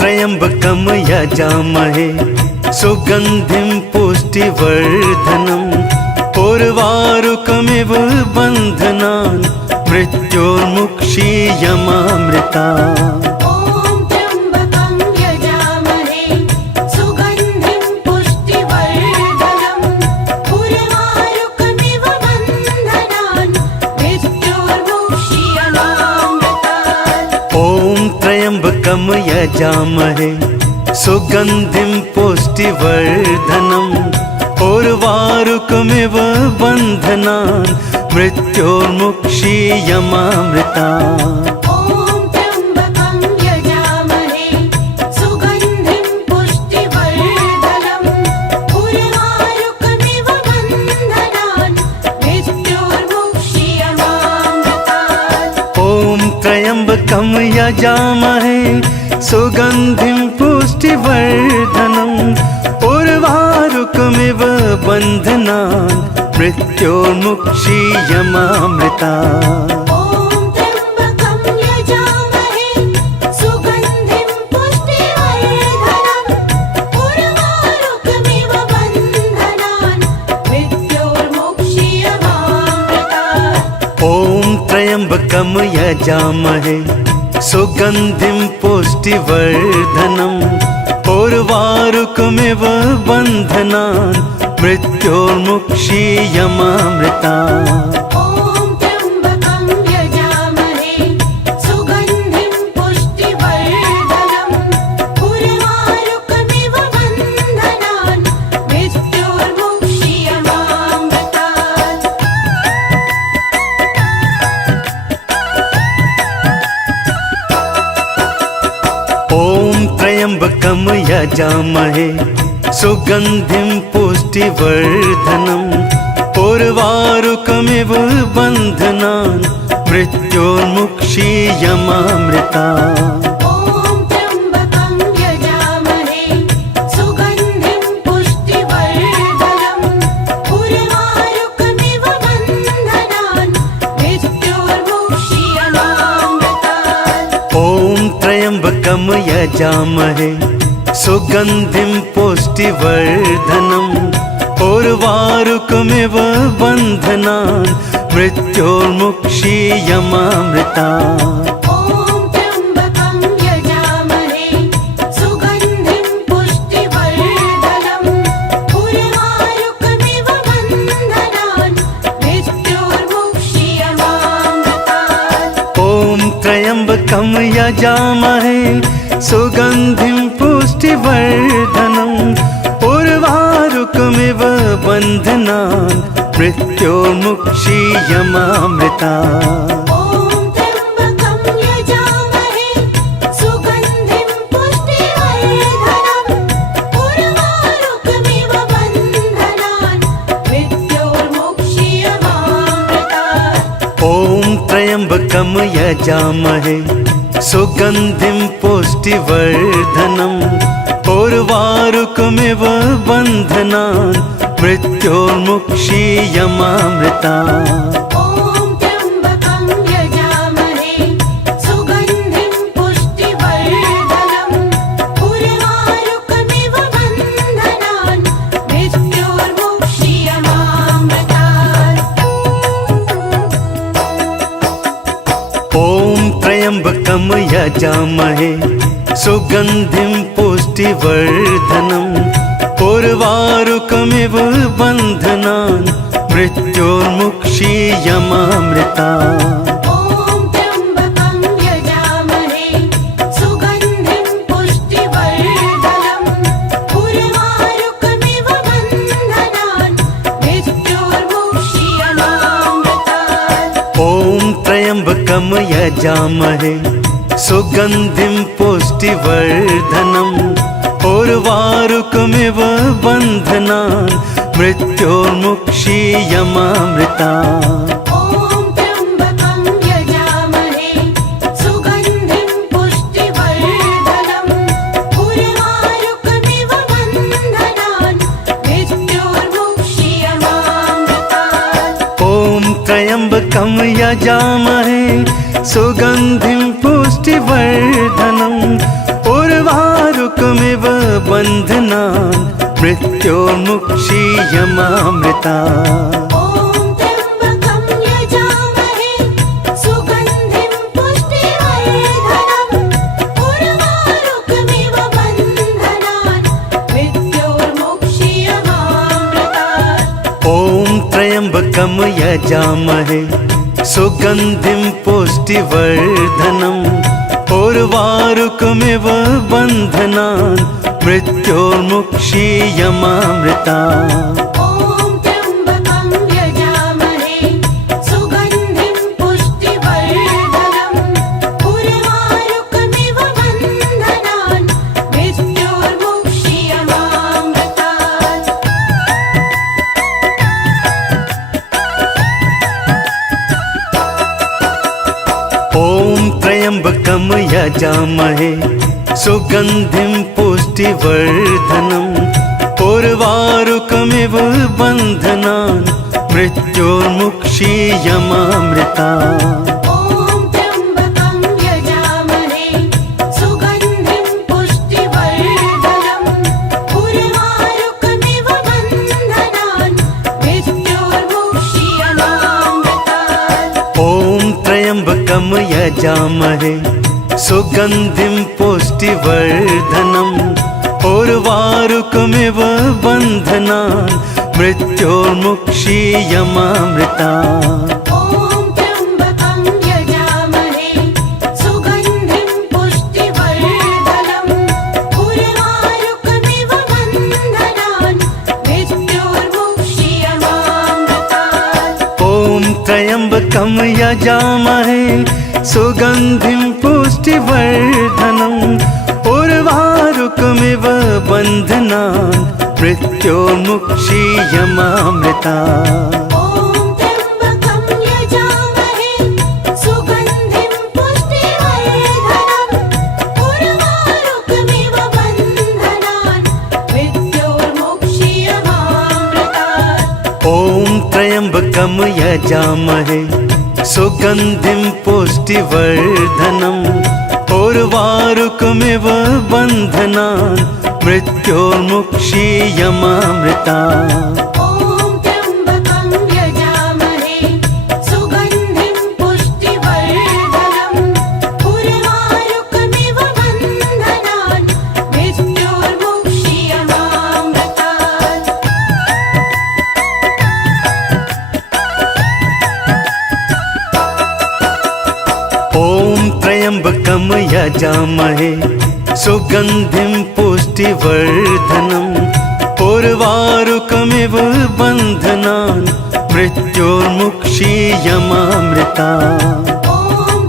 त्र्यम्बकं यजामहे सुगन्धिं पुष्टिवर्धनम् उर्वारुकमिव बन्धनान् मृत्योर्मुक्षीयमामृता ॐ त्र्यम्बकं यजामहे सुगन्धिं पुष्टिवर्धनम् उर्वारुकमिव बन्धनान् मृत्योर्मुक्षीयमामृतात् ॐ त्र्यम्बकं यजामहे सुगन्धिं पुष्टिवर्धनम् उर्वारुकमिव बन्धनान् मृत्योर्मुक्षीयमामृता ॐ त्र्यम्बकं यजामहे सुगन्धिं पुष्टिवर्धनम् उर्वारुकमिव बन्धनान् मृत्योर्मुक्षीयमामृतात् ॐ त्र्यम्बकं यजामहे सुगन्धिं पुष्टिवर्धनम् उर्वारुकमिव बन्धनान् मृत्योर्मुक्षीयमामृता ॐ त्र्यम्बकं यजामहे सुगन्धिं पुष्टिवर्धनम् उर्वारुकमिव बन्धनान् मृत्योर्मुक्षीयमामृतात् ॐ त्र्यम्बकं यजामहे सुगन्धिं पुष्टिवर्धनम् उर्वारुकमिव बन्धनान् मृत्योर्मुक्षीयमामृता ॐ त्र्यम्बकं यजामहे सुगन्धिं पुष्टिवर्धनम् उर्वारुकमिव बन्धनान् मृत्योर्मुक्षीयमामृतात् ॐ त्र्यम्बकं यजामहे सुगन्धिं पुष्टिवर्धनम् उर्वारुकमिव बन्धनान् मृत्योर्मुक्षीयमामृता ॐ त्र्यम्बकं यजामहे सुगन्धिं पुष्टिवर्धनम् उर्वारुकमिव बन्धनान् मृत्योर्मुक्षीयमामृतात् ॐ त्र्यम्बकं यजामहे सुगन्धिं पुष्टिवर्धनम् उर्वारुकमिव बन्धनान् मृत्योर्मुक्षीयमामृता ॐ त्र्यम्बकं यजामहे सुगन्धिं पुष्टिवर्धनम् उर्वारुकमिव बन्धनान् मृत्योर्मुक्षीयमामृतात् ॐ त्र्यम्बकं यजामहे सुगन्धिं पुष्टिवर्धनम् उर्वारुकमिव बन्धनान् मृत्योर्मुक्षीयमामृता ॐ त्र्यम्बकं यजामहे सुगन्धिं पुष्टिवर्धनम् उर्वारुकमिव बन्धनान् मृत्योर्मुक्षीयमामृतात् ॐ त्र्यम्बकं यजामहे सुगन्धिं पुष्टिवर्धनम् उर्वारुकमिव बन्धनान् मृत्योर्मुक्षीयमामृता ॐ त्र्यम्बकं यजामहे सुगन्धिं पुष्टिवर्धनम् उर्वारुकमिव बन्धनान् मृत्योर्मुक्षीयमामृतात् ॐ त्र्यम्बकं यजामहे सुगन्धिं पुष्टिवर्धनम् उर्वारुकमिव बन्धनान् मृत्योर्मुक्षीयमामृता ॐ त्र्यम्बकं यजामहे सुगन्धिं पुष्टिवर्धनम् उर्वारुकमिव बन्धनान् मृत्योर्मुक्षीयमामृतात् ॐ त्र्यम्बकं यजामहे सुगन्धिं पुष्टिवर्धनम् उर्वारुकमिव बन्धनान् मृत्योर्मुक्षीयमामृता ॐ त्र्यम्बकं यजामहे सुगन्धिं पुष्टिवर्धनम् उर्वारुकमिव बन्धनान् मृत्योर्मुक्षीयमामृतात् ॐ त्र्यम्बकं यजामहे सुगन्धिं पुष्टिवर्धनम् उर्वारुकमिव बन्धनान् मृत्योर्मुक्षीयमामृता ॐ त्र्यम्बकं यजामहे सुगन्धिं पुष्टिवर्धनम् उर्वारुकमिव बन्धनान् मृत्योर्मुक्षीयमामृतात् ॐ त्र्यम्बकं यजामहे सुगन्धिं पुष्टिवर्धनम् उर्वारुकमिव बन्धनान् मृत्योर्मुक्षीयमामृता ॐ यजामहे सुगन्धिं पुष्टिवर्धनम् उर्वारुकमिव बन्धनान् मृत्योर्मुक्षीयमामृता ॐ त्र्यम्बकं यजामहे सुगन्धिं पुष्टिवर्धनम् उर्वारुकमिव बन्धनान् मृत्योर्मुक्षीयमामृतात् ॐ त्र्यम्बकं यजामहे सुगन्धिं पुष्टिवर्धनम् उर्वारुकमिव बन्धनान् मृत्योर्मुक्षीयमामृता ॐ त्र्यम्बकं यजामहे सुगन्धिं पुष्टिवर्धनम् उर्वारुकमिव बन्धनान् मृत्योर्मुक्षीयमामृतात् ॐ त्र्यम्बकं यजामहे सुगन्धिं पुष्टिवर्धनम् उर्वारुकमिव बन्धनान् मृत्योर्मुक्षीयमामृता ॐ त्र्यम्बकं यजामहे सुगन्धिं पुष्टिवर्धनम् उर्वारुकमिव बन्धनान् मृत्योर्मुक्षीयमामृतात् ॐ त्र्यम्बकं यजामहे सुगन्धिं पुष्टिवर्धनम् उर्वारुकमिव बन्धनान् मृत्योर्मुक्षीयमामृता ॐ त्र्यम्बकं यजामहे सुगन्धिं पुष्टिवर्धनम् उर्वारुकमिव बन्धनान् मृत्योर्मुक्षीयमामृतात् ॐ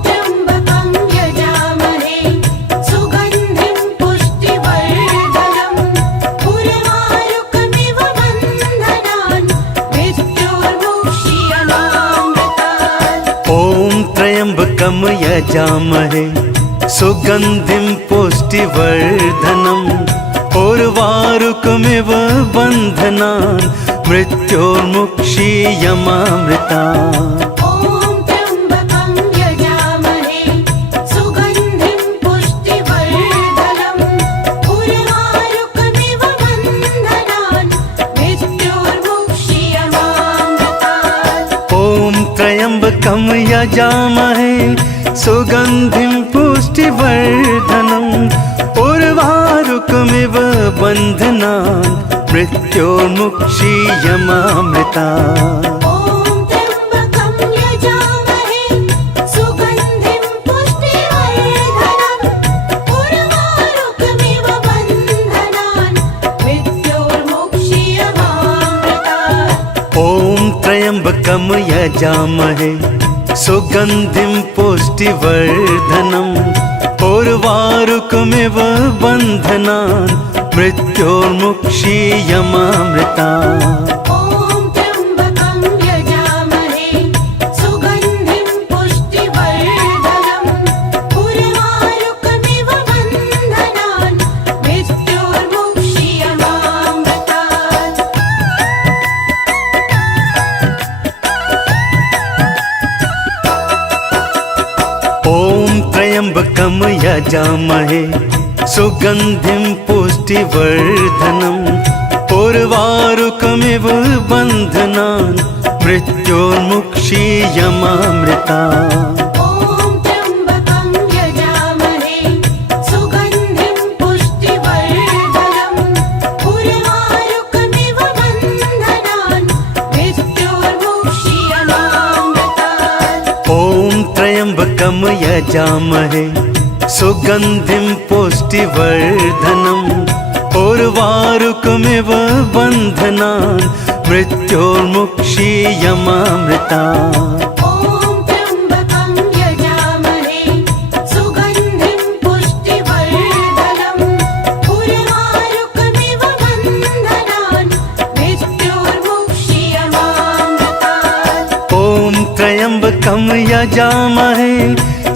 त्र्यम्बकं यजामहे सुगन्धिं पुष्टिवर्धनम् उर्वारुकमिव बन्धनान् मृत्योर्मुक्षीयमामृता ॐ त्र्यम्बकं यजामहे सुगन्धिं पुष्टिवर्धनम् उर्वारुकमिव बन्धनान् मृत्योर्मुक्षीयमामृतात् ॐ त्र्यम्बकं यजामहे सुगन्धिं पुष्टिवर्धनम् उर्वारुकमिव बन्धनान् मृत्योर्मुक्षीयमामृता ॐ त्र्यम्बकं यजामहे सुगन्धिं पुष्टिवर्धनम् उर्वारुकमिव बन्धनान् मृत्योर्मुक्षीयमामृतात् ॐ त्र्यम्बकं यजामहे सुगन्धिं पुष्टिवर्धनम् उर्वारुकमिव बन्धनान् मृत्योर्मुक्षीयमामृता ॐ त्र्यम्बकं यजामहे सुगन्धिं पुष्टिवर्धनम् उर्वारुकमिव बन्धनान् मृत्योर्मुक्षीयमामृतात् ॐ त्र्यम्बकं यजामहे सुगन्धिं पुष्टिवर्धनम् उर्वारुकमिव बन्धनान् मृत्योर्मुक्षीयमामृता ॐ त्र्यम्बकं यजामहे सुगन्धिं पुष्टिवर्धनम् उर्वारुकमिव बन्धनान् मृत्योर्मुक्षीयमामृतात् ॐ त्र्यम्बकं यजामहे सुगन्धिं पुष्टिवर्धनम् उर्वारुकमिव बन्धनान् मृत्योर्मुक्षीयमामृता ॐ त्र्यम्बकं यजामहे सुगन्धिं पुष्टिवर्धनम् उर्वारुकमिव बन्धनान् मृत्योर्मुक्षीयमामृतात् ॐ त्र्यम्बकं यजामहे सुगन्धिं पुष्टिवर्धनम् उर्वारुकमिव बन्धनान् मृत्योर्मुक्षीयमामृता ॐ त्र्यम्बकं यजामहे सुगन्धिं पुष्टिवर्धनम् उर्वारुकमिव बन्धनान् मृत्योर्मुक्षीयमामृतात् ॐ त्र्यम्बकं यजामहे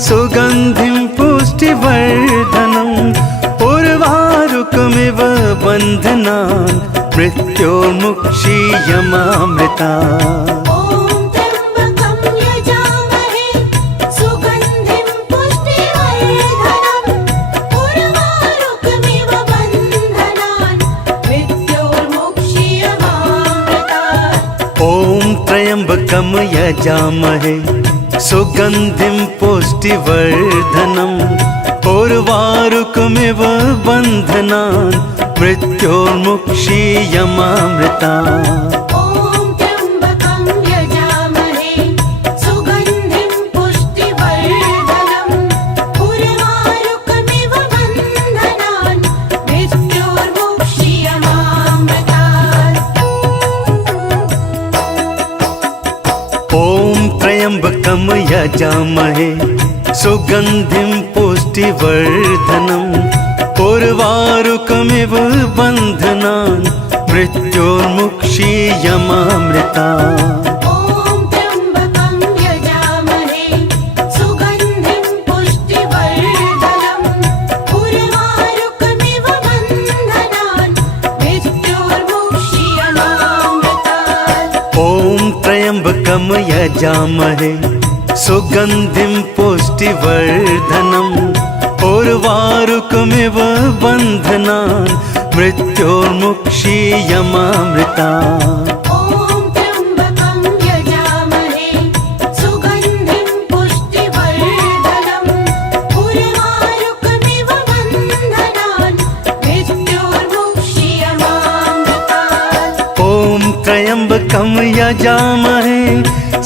सुगन्धिं पुष्टिवर्धनम् उर्वारुकमिव बन्धनान् मृत्योर्मुक्षीयमामृता ॐ त्र्यम्बकं यजामहे सुगन्धिं पुष्टिवर्धनम् उर्वारुकमिव बन्धनान् मृत्योर्मुक्षीयमामृतात् ॐ त्र्यम्बकं यजामहे सुगन्धिं पुष्टिवर्धनम् उर्वारुकमिव बन्धनान् मृत्योर्मुक्षीयमामृता ॐ त्र्यम्बकं यजामहे सुगन्धिं पुष्टिवर्धनम् उर्वारुकमिव बन्धनान् मृत्योर्मुक्षीयमामृतात् ॐ त्र्यम्बकं यजामहे सुगन्धिं पुष्टिवर्धनम् उर्वारुकमिव बन्धनान् मृत्योर्मुक्षीयमामृता ॐ त्र्यम्बकं यजामहे सुगन्धिं पुष्टिवर्धनम् उर्वारुकमिव बन्धनान् मृत्योर्मुक्षीयमामृतात् ॐ त्र्यम्बकं यजामहे सुगन्धिं पुष्टिवर्धनम् उर्वारुकमिव बन्धनान् मृत्योर्मुक्षीयमामृता ॐ त्र्यम्बकं यजामहे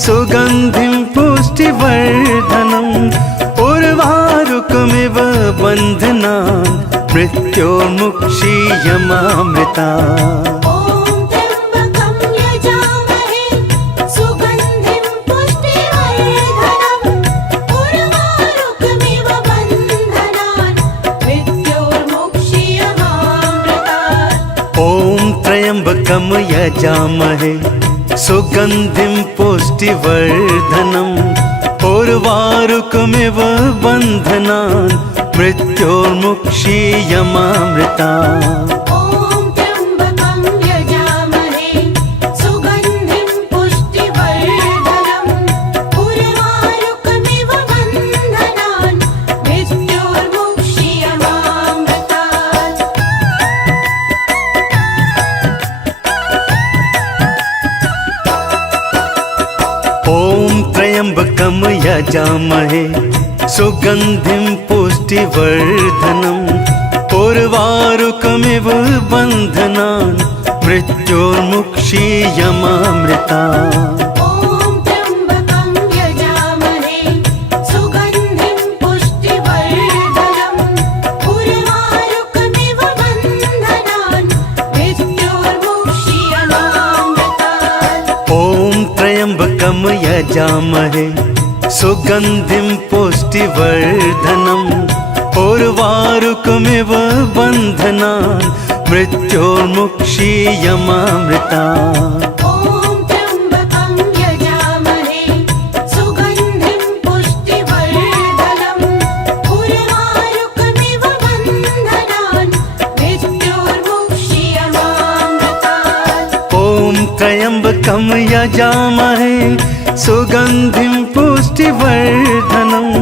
सुगन्धिं पुष्टिवर्धनम् उर्वारुकमिव बन्धनान् मृत्योर्मुक्षीयमामृतात् ॐ त्र्यम्बकं यजामहे सुगन्धिं पुष्टिवर्धनम् उर्वारुकमिव बन्धनान् मृत्योर्मुक्षीयमामृता ॐ त्र्यम्बकं यजामहे सुगन्धिं पुष्टिवर्धनम् उर्वारुकमिव बन्धनान् मृत्योर्मुक्षीयमामृतात् ॐ त्र्यम्बकं यजामहे सुगन्धिं पुष्टिवर्धनम् उर्वारुकमिव बन्धनान् मृत्योर्मुक्षीयमामृता ॐ त्र्यम्बकं यजामहे सुगन्धिं पुष्टिवर्धनम् उर्वारुकमिव बन्धनान् मृत्योर्मुक्षीयमामृतात् ॐ त्र्यम्बकं यजामहे सुगन्धिं पुष्टिवर्धनम् उर्वारुकमिव बन्धनान् मृत्योर्मुक्षीयमामृता ॐ त्र्यम्बकं यजामहे सुगन्धिं पुष्टिवर्धनम् उर्वारुकमिव बन्धनान् मृत्योर्मुक्षीयमामृतात् ॐ त्र्यम्बकं यजामहे सुगन्धिं पुष्टिवर्धनम् उर्वारुकमिव बन्धनान् मृत्योर्मुक्षीयमामृता ॐ त्र्यम्बकं यजामहे सुगन्धिं पुष्टिवर्धनम् उर्वारुकमिव बन्धनान् मृत्योर्मुक्षीयमामृतात् ॐ त्र्यम्बकं यजामहे सुगन्धिं पुष्टिवर्धनम्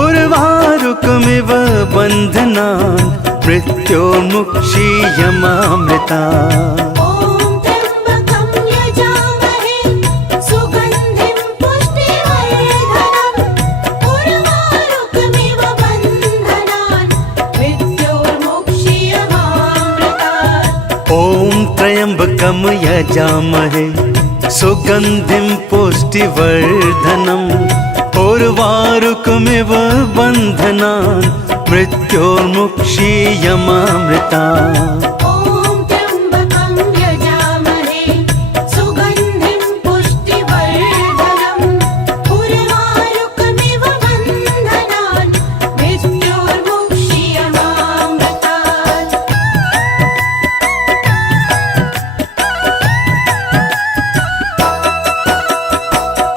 उर्वारुकमिव बन्धनान् मृत्योर्मुक्षीयमामृता ॐ त्र्यम्बकं यजामहे सुगन्धिं पुष्टिवर्धनम् उर्वारुकमिव बन्धनान् मृत्योर्मुक्षीयमामृतात् ॐ त्र्यम्बकं यजामहे सुगन्धिं पुष्टिवर्धनम् उर्वारुकमिव बन्धनान् मृत्योर्मुक्षीयमामृता ॐ त्र्यम्बकं यजामहे सुगन्धिं पुष्टिवर्धनम् उर्वारुकमिव बन्धनान् मृत्योर्मुक्षीयमामृतात्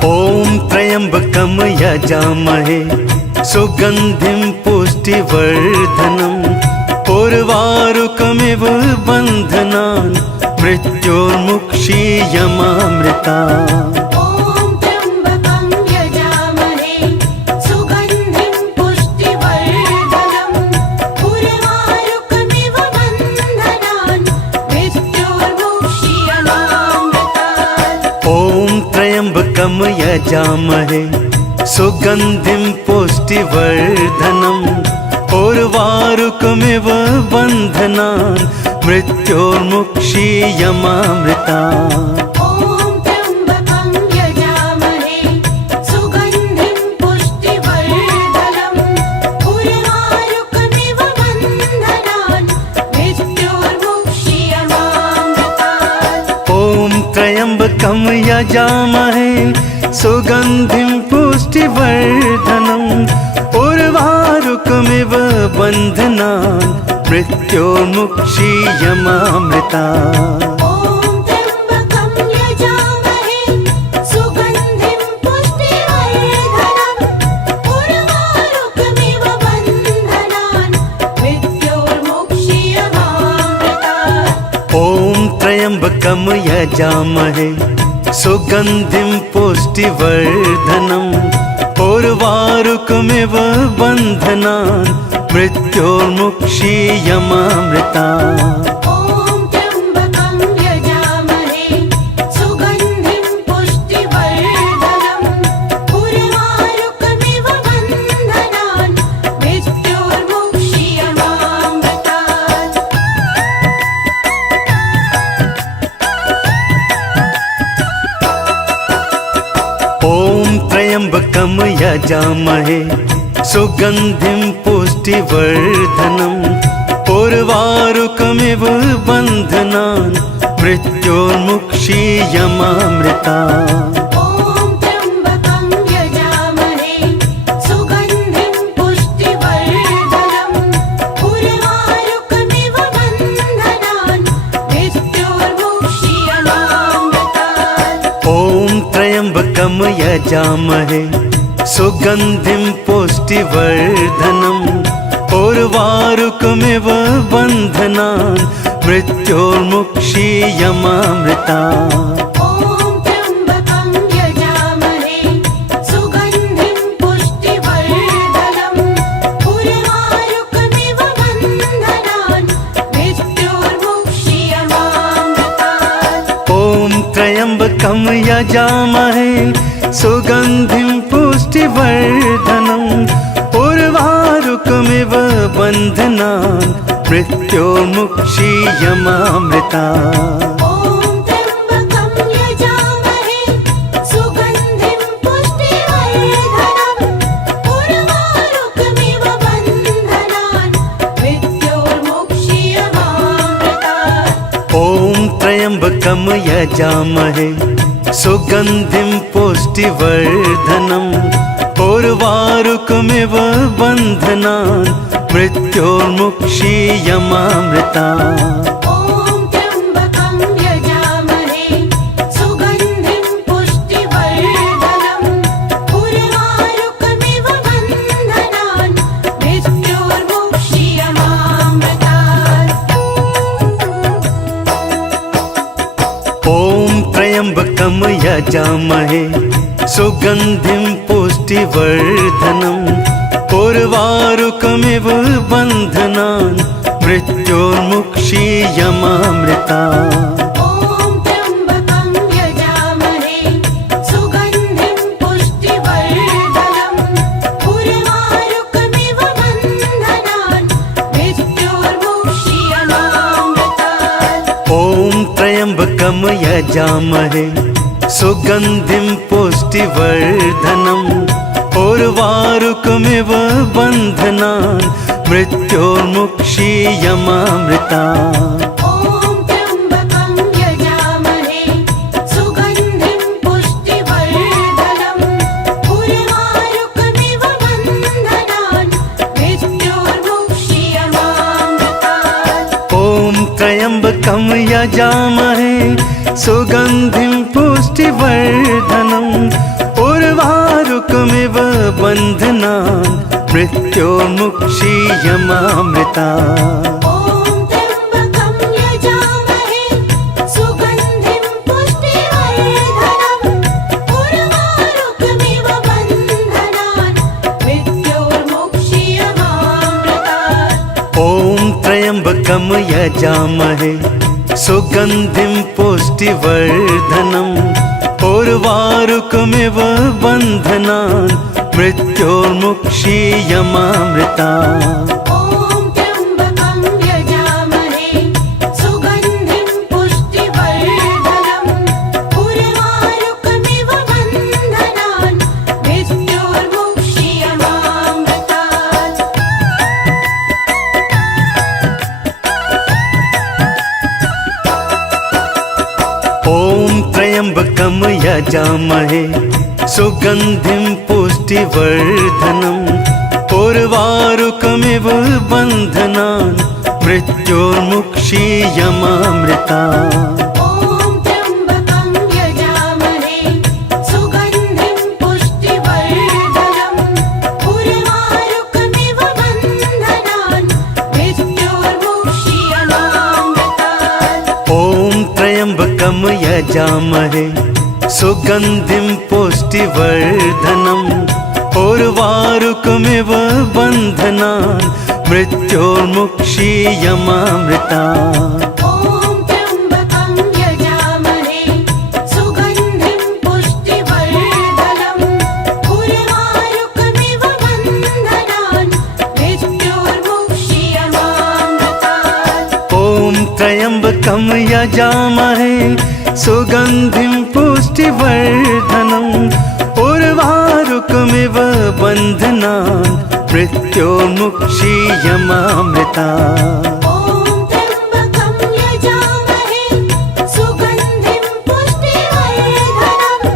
ॐ त्र्यम्बकं यजामहे सुगन्धिं पुष्टिवर्धनम् उर्वारुकमिव बन्धनान् मृत्योर्मुक्षीयमामृता ॐ त्र्यम्बकं यजामहे सुगन्धिं पुष्टिवर्धनम् उर्वारुकमिव बन्धनान् मृत्योर्मुक्षीयमामृतात् ॐ त्र्यम्बकं यजामहे सुगन्धिं पुष्टिवर्धनम् उर्वारुकमिव बन्धनान् मृत्योर्मुक्षीयमामृता ॐ त्र्यम्बकं यजामहे सुगन्धिं पुष्टिवर्धनम् उर्वारुकमिव बन्धनान् मृत्योर्मुक्षीयमामृतात् ॐ त्र्यम्बकं यजामहे सुगन्धिं पुष्टिवर्धनम् उर्वारुकमिव बन्धनान् मृत्योर्मुक्षीयमामृता ॐ त्र्यम्बकं यजामहे सुगन्धिं पुष्टिवर्धनम् उर्वारुकमिव बन्धनान् मृत्योर्मुक्षीयमामृतात् ॐ त्र्यम्बकं यजामहे सुगन्धिं पुष्टिवर्धनम् उर्वारुकमिव बन्धनान् मृत्योर्मुक्षीयमामृता ॐ त्र्यम्बकं यजामहे सुगन्धिं पुष्टिवर्धनम् उर्वारुकमिव बन्धनान् मृत्योर्मुक्षीयमामृतात् ॐ त्र्यम्बकं यजामहे सुगन्धिं पुष्टिवर्धनम् उर्वारुकमिव बन्धनान् मृत्योर्मुक्षीयमामृता ॐ त्र्यम्बकं यजामहे सुगन्धिं पुष्टिवर्धनम् उर्वारुकमिव बन्धनान् मृत्योर्मुक्षीयमामृतात् ॐ त्र्यम्बकं यजामहे सुगन्धिं पुष्टिवर्धनम् उर्वारुकमिव बन्धनान् मृत्योर्मुक्षीयमामृता ॐ त्र्यम्बकं यजामहे सुगन्धिं पुष्टिवर्धनम् उर्वारुकमिव बन्धनान् मृत्योर्मुक्षीयमामृतात् ॐ त्र्यम्बकं यजामहे सुगन्धिं पुष्टिवर्धनम् उर्वारुकमिव बन्धनान् मृत्योर्मुक्षीयमामृता ॐ त्र्यम्बकं यजामहे सुगन्धिं पुष्टिवर्धनम् उर्वारुकमिव बन्धनान् मृत्योर्मुक्षीयमामृतात् ॐ त्र्यम्बकं यजामहे सुगन्धिं पुष्टिवर्धनम् उर्वारुकमिव बन्धनान् मृत्योर्मुक्षीयमामृता ॐ त्र्यम्बकं यजामहे सुगन्धिं पुष्टिवर्धनम् उर्वारुकमिव बन्धनान् मृत्योर्मुक्षीयमामृतात् ॐ त्र्यम्बकं यजामहे सुगन्धिं पुष्टिवर्धनम् उर्वारुकमिव बन्धनान् मृत्योर्मुक्षीयमामृता ॐ त्र्यम्बकं यजामहे सुगन्धिं पुष्टिवर्धनम् उर्वारुकमिव बन्धनान् मृत्योर्मुक्षीयमामृतात् ॐ त्र्यम्बकं यजामहे सुगन्धिं पुष्टिवर्धनम् उर्वारुकमिव बन्धनान् मृत्योर्मुक्षीयमामृता ॐ त्र्यम्बकं यजामहे सुगन्धिं पुष्टिवर्धनम् उर्वारुकमिव बन्धनान् मृत्योर्मुक्षीयमामृतात् ॐ त्र्यम्बकं यजामहे सुगन्धिं पुष्टिवर्धनम् उर्वारुकमिव बन्धनान् मृत्योर्मुक्षीयमामृता ॐ त्र्यम्बकं यजामहे सुगन्धिं पुष्टिवर्धनम् उर्वारुकमिव बन्धनान् मृत्योर्मुक्षीयमामृतात् ॐ त्र्यम्बकं यजामहे सुगन्धिं पुष्टिवर्धनम् उर्वारुकमिव बन्धनान् मृत्योर्मुक्षीयमामृता ॐ त्र्यम्बकं यजामहे सुगन्धिं पुष्टिवर्धनम् उर्वारुकमिव बन्धनान् मृत्योर्मुक्षीयमामृतात् ॐ त्र्यम्बकं यजामहे सुगन्धिं पुष्टिवर्धनम् उर्वारुकमिव बन्धनान् मृत्योर्मुक्षीयमामृता ॐ त्र्यम्बकं यजामहे सुगन्धिं पुष्टिवर्धनम् उर्वारुकमिव बन्धनान् मृत्योर्मुक्षीयमामृतात् ॐ त्र्यम्बकं यजामहे सुगन्धिं पुष्टिवर्धनम् उर्वारुकमिव बन्धनान् मृत्योर्मुक्षीयमामृता ॐ त्र्यम्बकं यजामहे सुगन्धिं पुष्टिवर्धनम् उर्वारुकमिव बन्धनान् मृत्योर्मुक्षीयमामृतात् ॐ त्र्यम्बकं यजामहे सुगन्धिं पुष्टिवर्धनम्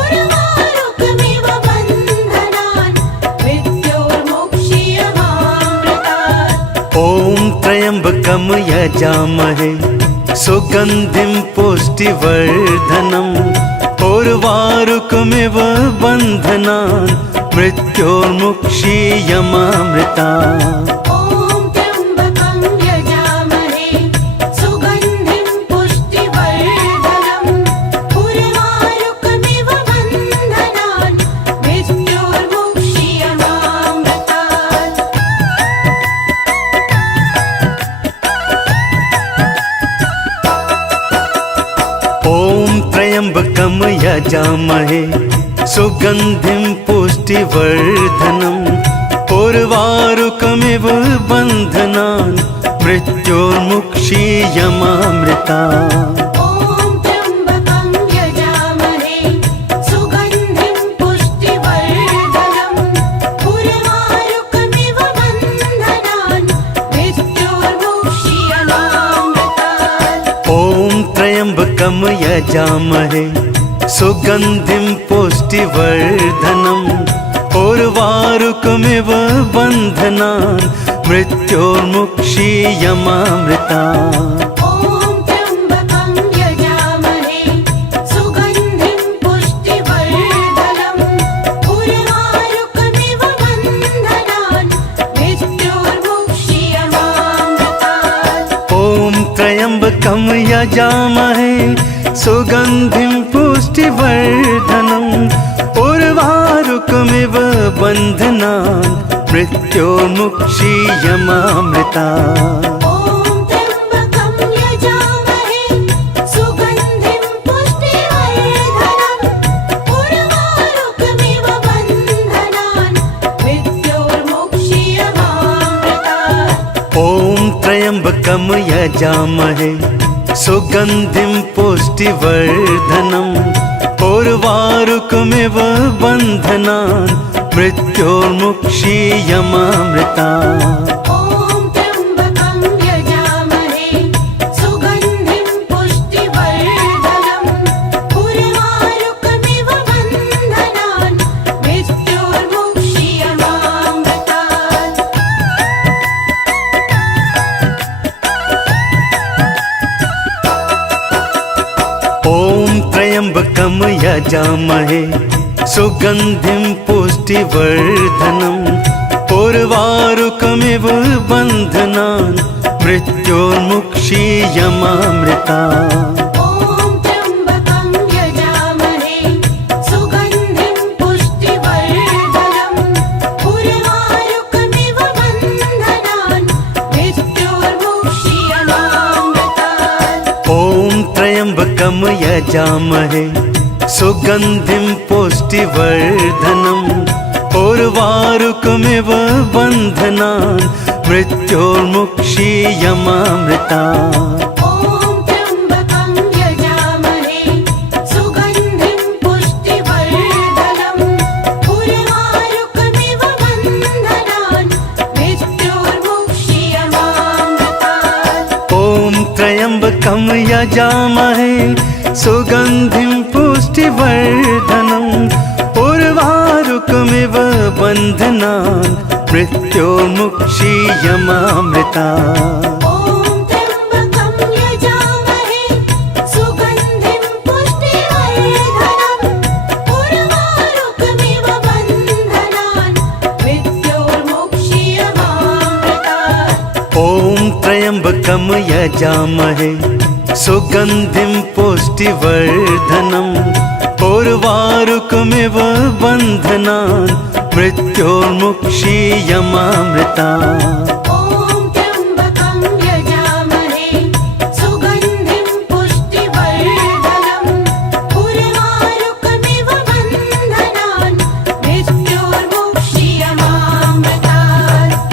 उर्वारुकमिव बन्धनान् मृत्योर्मुक्षीयमामृता ॐ त्र्यम्बकं यजामहे सुगन्धिं पुष्टिवर्धनम् उर्वारुकमिव बन्धनान् मृत्योर्मुक्षीयमामृतात् ॐ त्र्यम्बकं यजामहे सुगन्धिं पुष्टिवर्धनम् उर्वारुकमिव बन्धनान् मृत्योर्मुक्षीयमामृता ॐ त्र्यम्बकं यजामहे सुगन्धिं पुष्टिवर्धनम् उर्वारुकमिव बन्धनान् मृत्योर्मुक्षीयमामृतात् ॐ त्र्यम्बकं यजामहे सुगन्धिं पुष्टिवर्धनम् उर्वारुकमिव बन्धनान् मृत्योर्मुक्षीयमामृता ॐ त्र्यम्बकं यजामहे सुगन्धिं पुष्टिवर्धनम् उर्वारुकमिव बन्धनान् मृत्योर्मुक्षीयमामृतात् ॐ त्र्यम्बकं यजामहे सुगन्धिं पुष्टिवर्धनम् उर्वारुकमिव बन्धनान् मृत्योर्मुक्षीयमामृता ॐ त्र्यम्बकं यजामहे सुगन्धिं पुष्टिवर्धनम् उर्वारुकमिव बन्धनान् मृत्योर्मुक्षीयमामृतात् ॐ त्र्यम्बकं यजामहे सुगन्धिं पुष्टिवर्धनम् उर्वारुकमिव बन्धनान् मृत्योर्मुक्षीयमामृता ॐ त्र्यम्बकं यजामहे सुगन्धिं पुष्टिवर्धनम् उर्वारुकमिव बन्धनान् मृत्योर्मुक्षीयमामृतात् ॐ त्र्यम्बकं यजामहे सुगन्धिं पुष्टिवर्धनम् उर्वारुकमिव बन्धनान् मृत्योर्मुक्षीयमामृता ॐ त्र्यम्बकं यजामहे सुगन्धिं पुष्टिवर्धनम् उर्वारुकमिव बन्धनान् मृत्योर्मुक्षीयमामृतात् ॐ त्र्यम्बकं यजामहे सुगन्धिं पुष्टिवर्धनम् उर्वारुकमिव बन्धनान् मृत्योर्मुक्षीयमामृता ॐ त्र्यम्बकं यजामहे सुगन्धिं पुष्टिवर्धनम् उर्वारुकमिव बन्धनान् मृत्योर्मुक्षीयमामृतात् ॐ त्र्यम्बकं यजामहे सुगन्धिं पुष्टिवर्धनम् उर्वारुकमिव बन्धनान् मृत्योर्मुक्षीयमामृता ॐ त्र्यम्बकं यजामहे सुगन्धिं पुष्टिवर्धनम् उर्वारुकमिव बन्धनान् मृत्योर्मुक्षीयमामृतात् ॐ त्र्यम्बकं यजामहे सुगन्धिं पुष्टिवर्धनम् उर्वारुकमिव बन्धनान् मृत्योर्मुक्षीयमामृता ॐ त्र्यम्बकं यजामहे सुगन्धिं पुष्टिवर्धनम् उर्वारुकमिव बन्धनान् मृत्योर्मुक्षीयमामृतात् ॐ त्र्यम्बकं यजामहे सुगन्धिं पुष्टिवर्धनम् उर्वारुकमिव बन्धनान् मृत्योर्मुक्षीयमामृता ॐ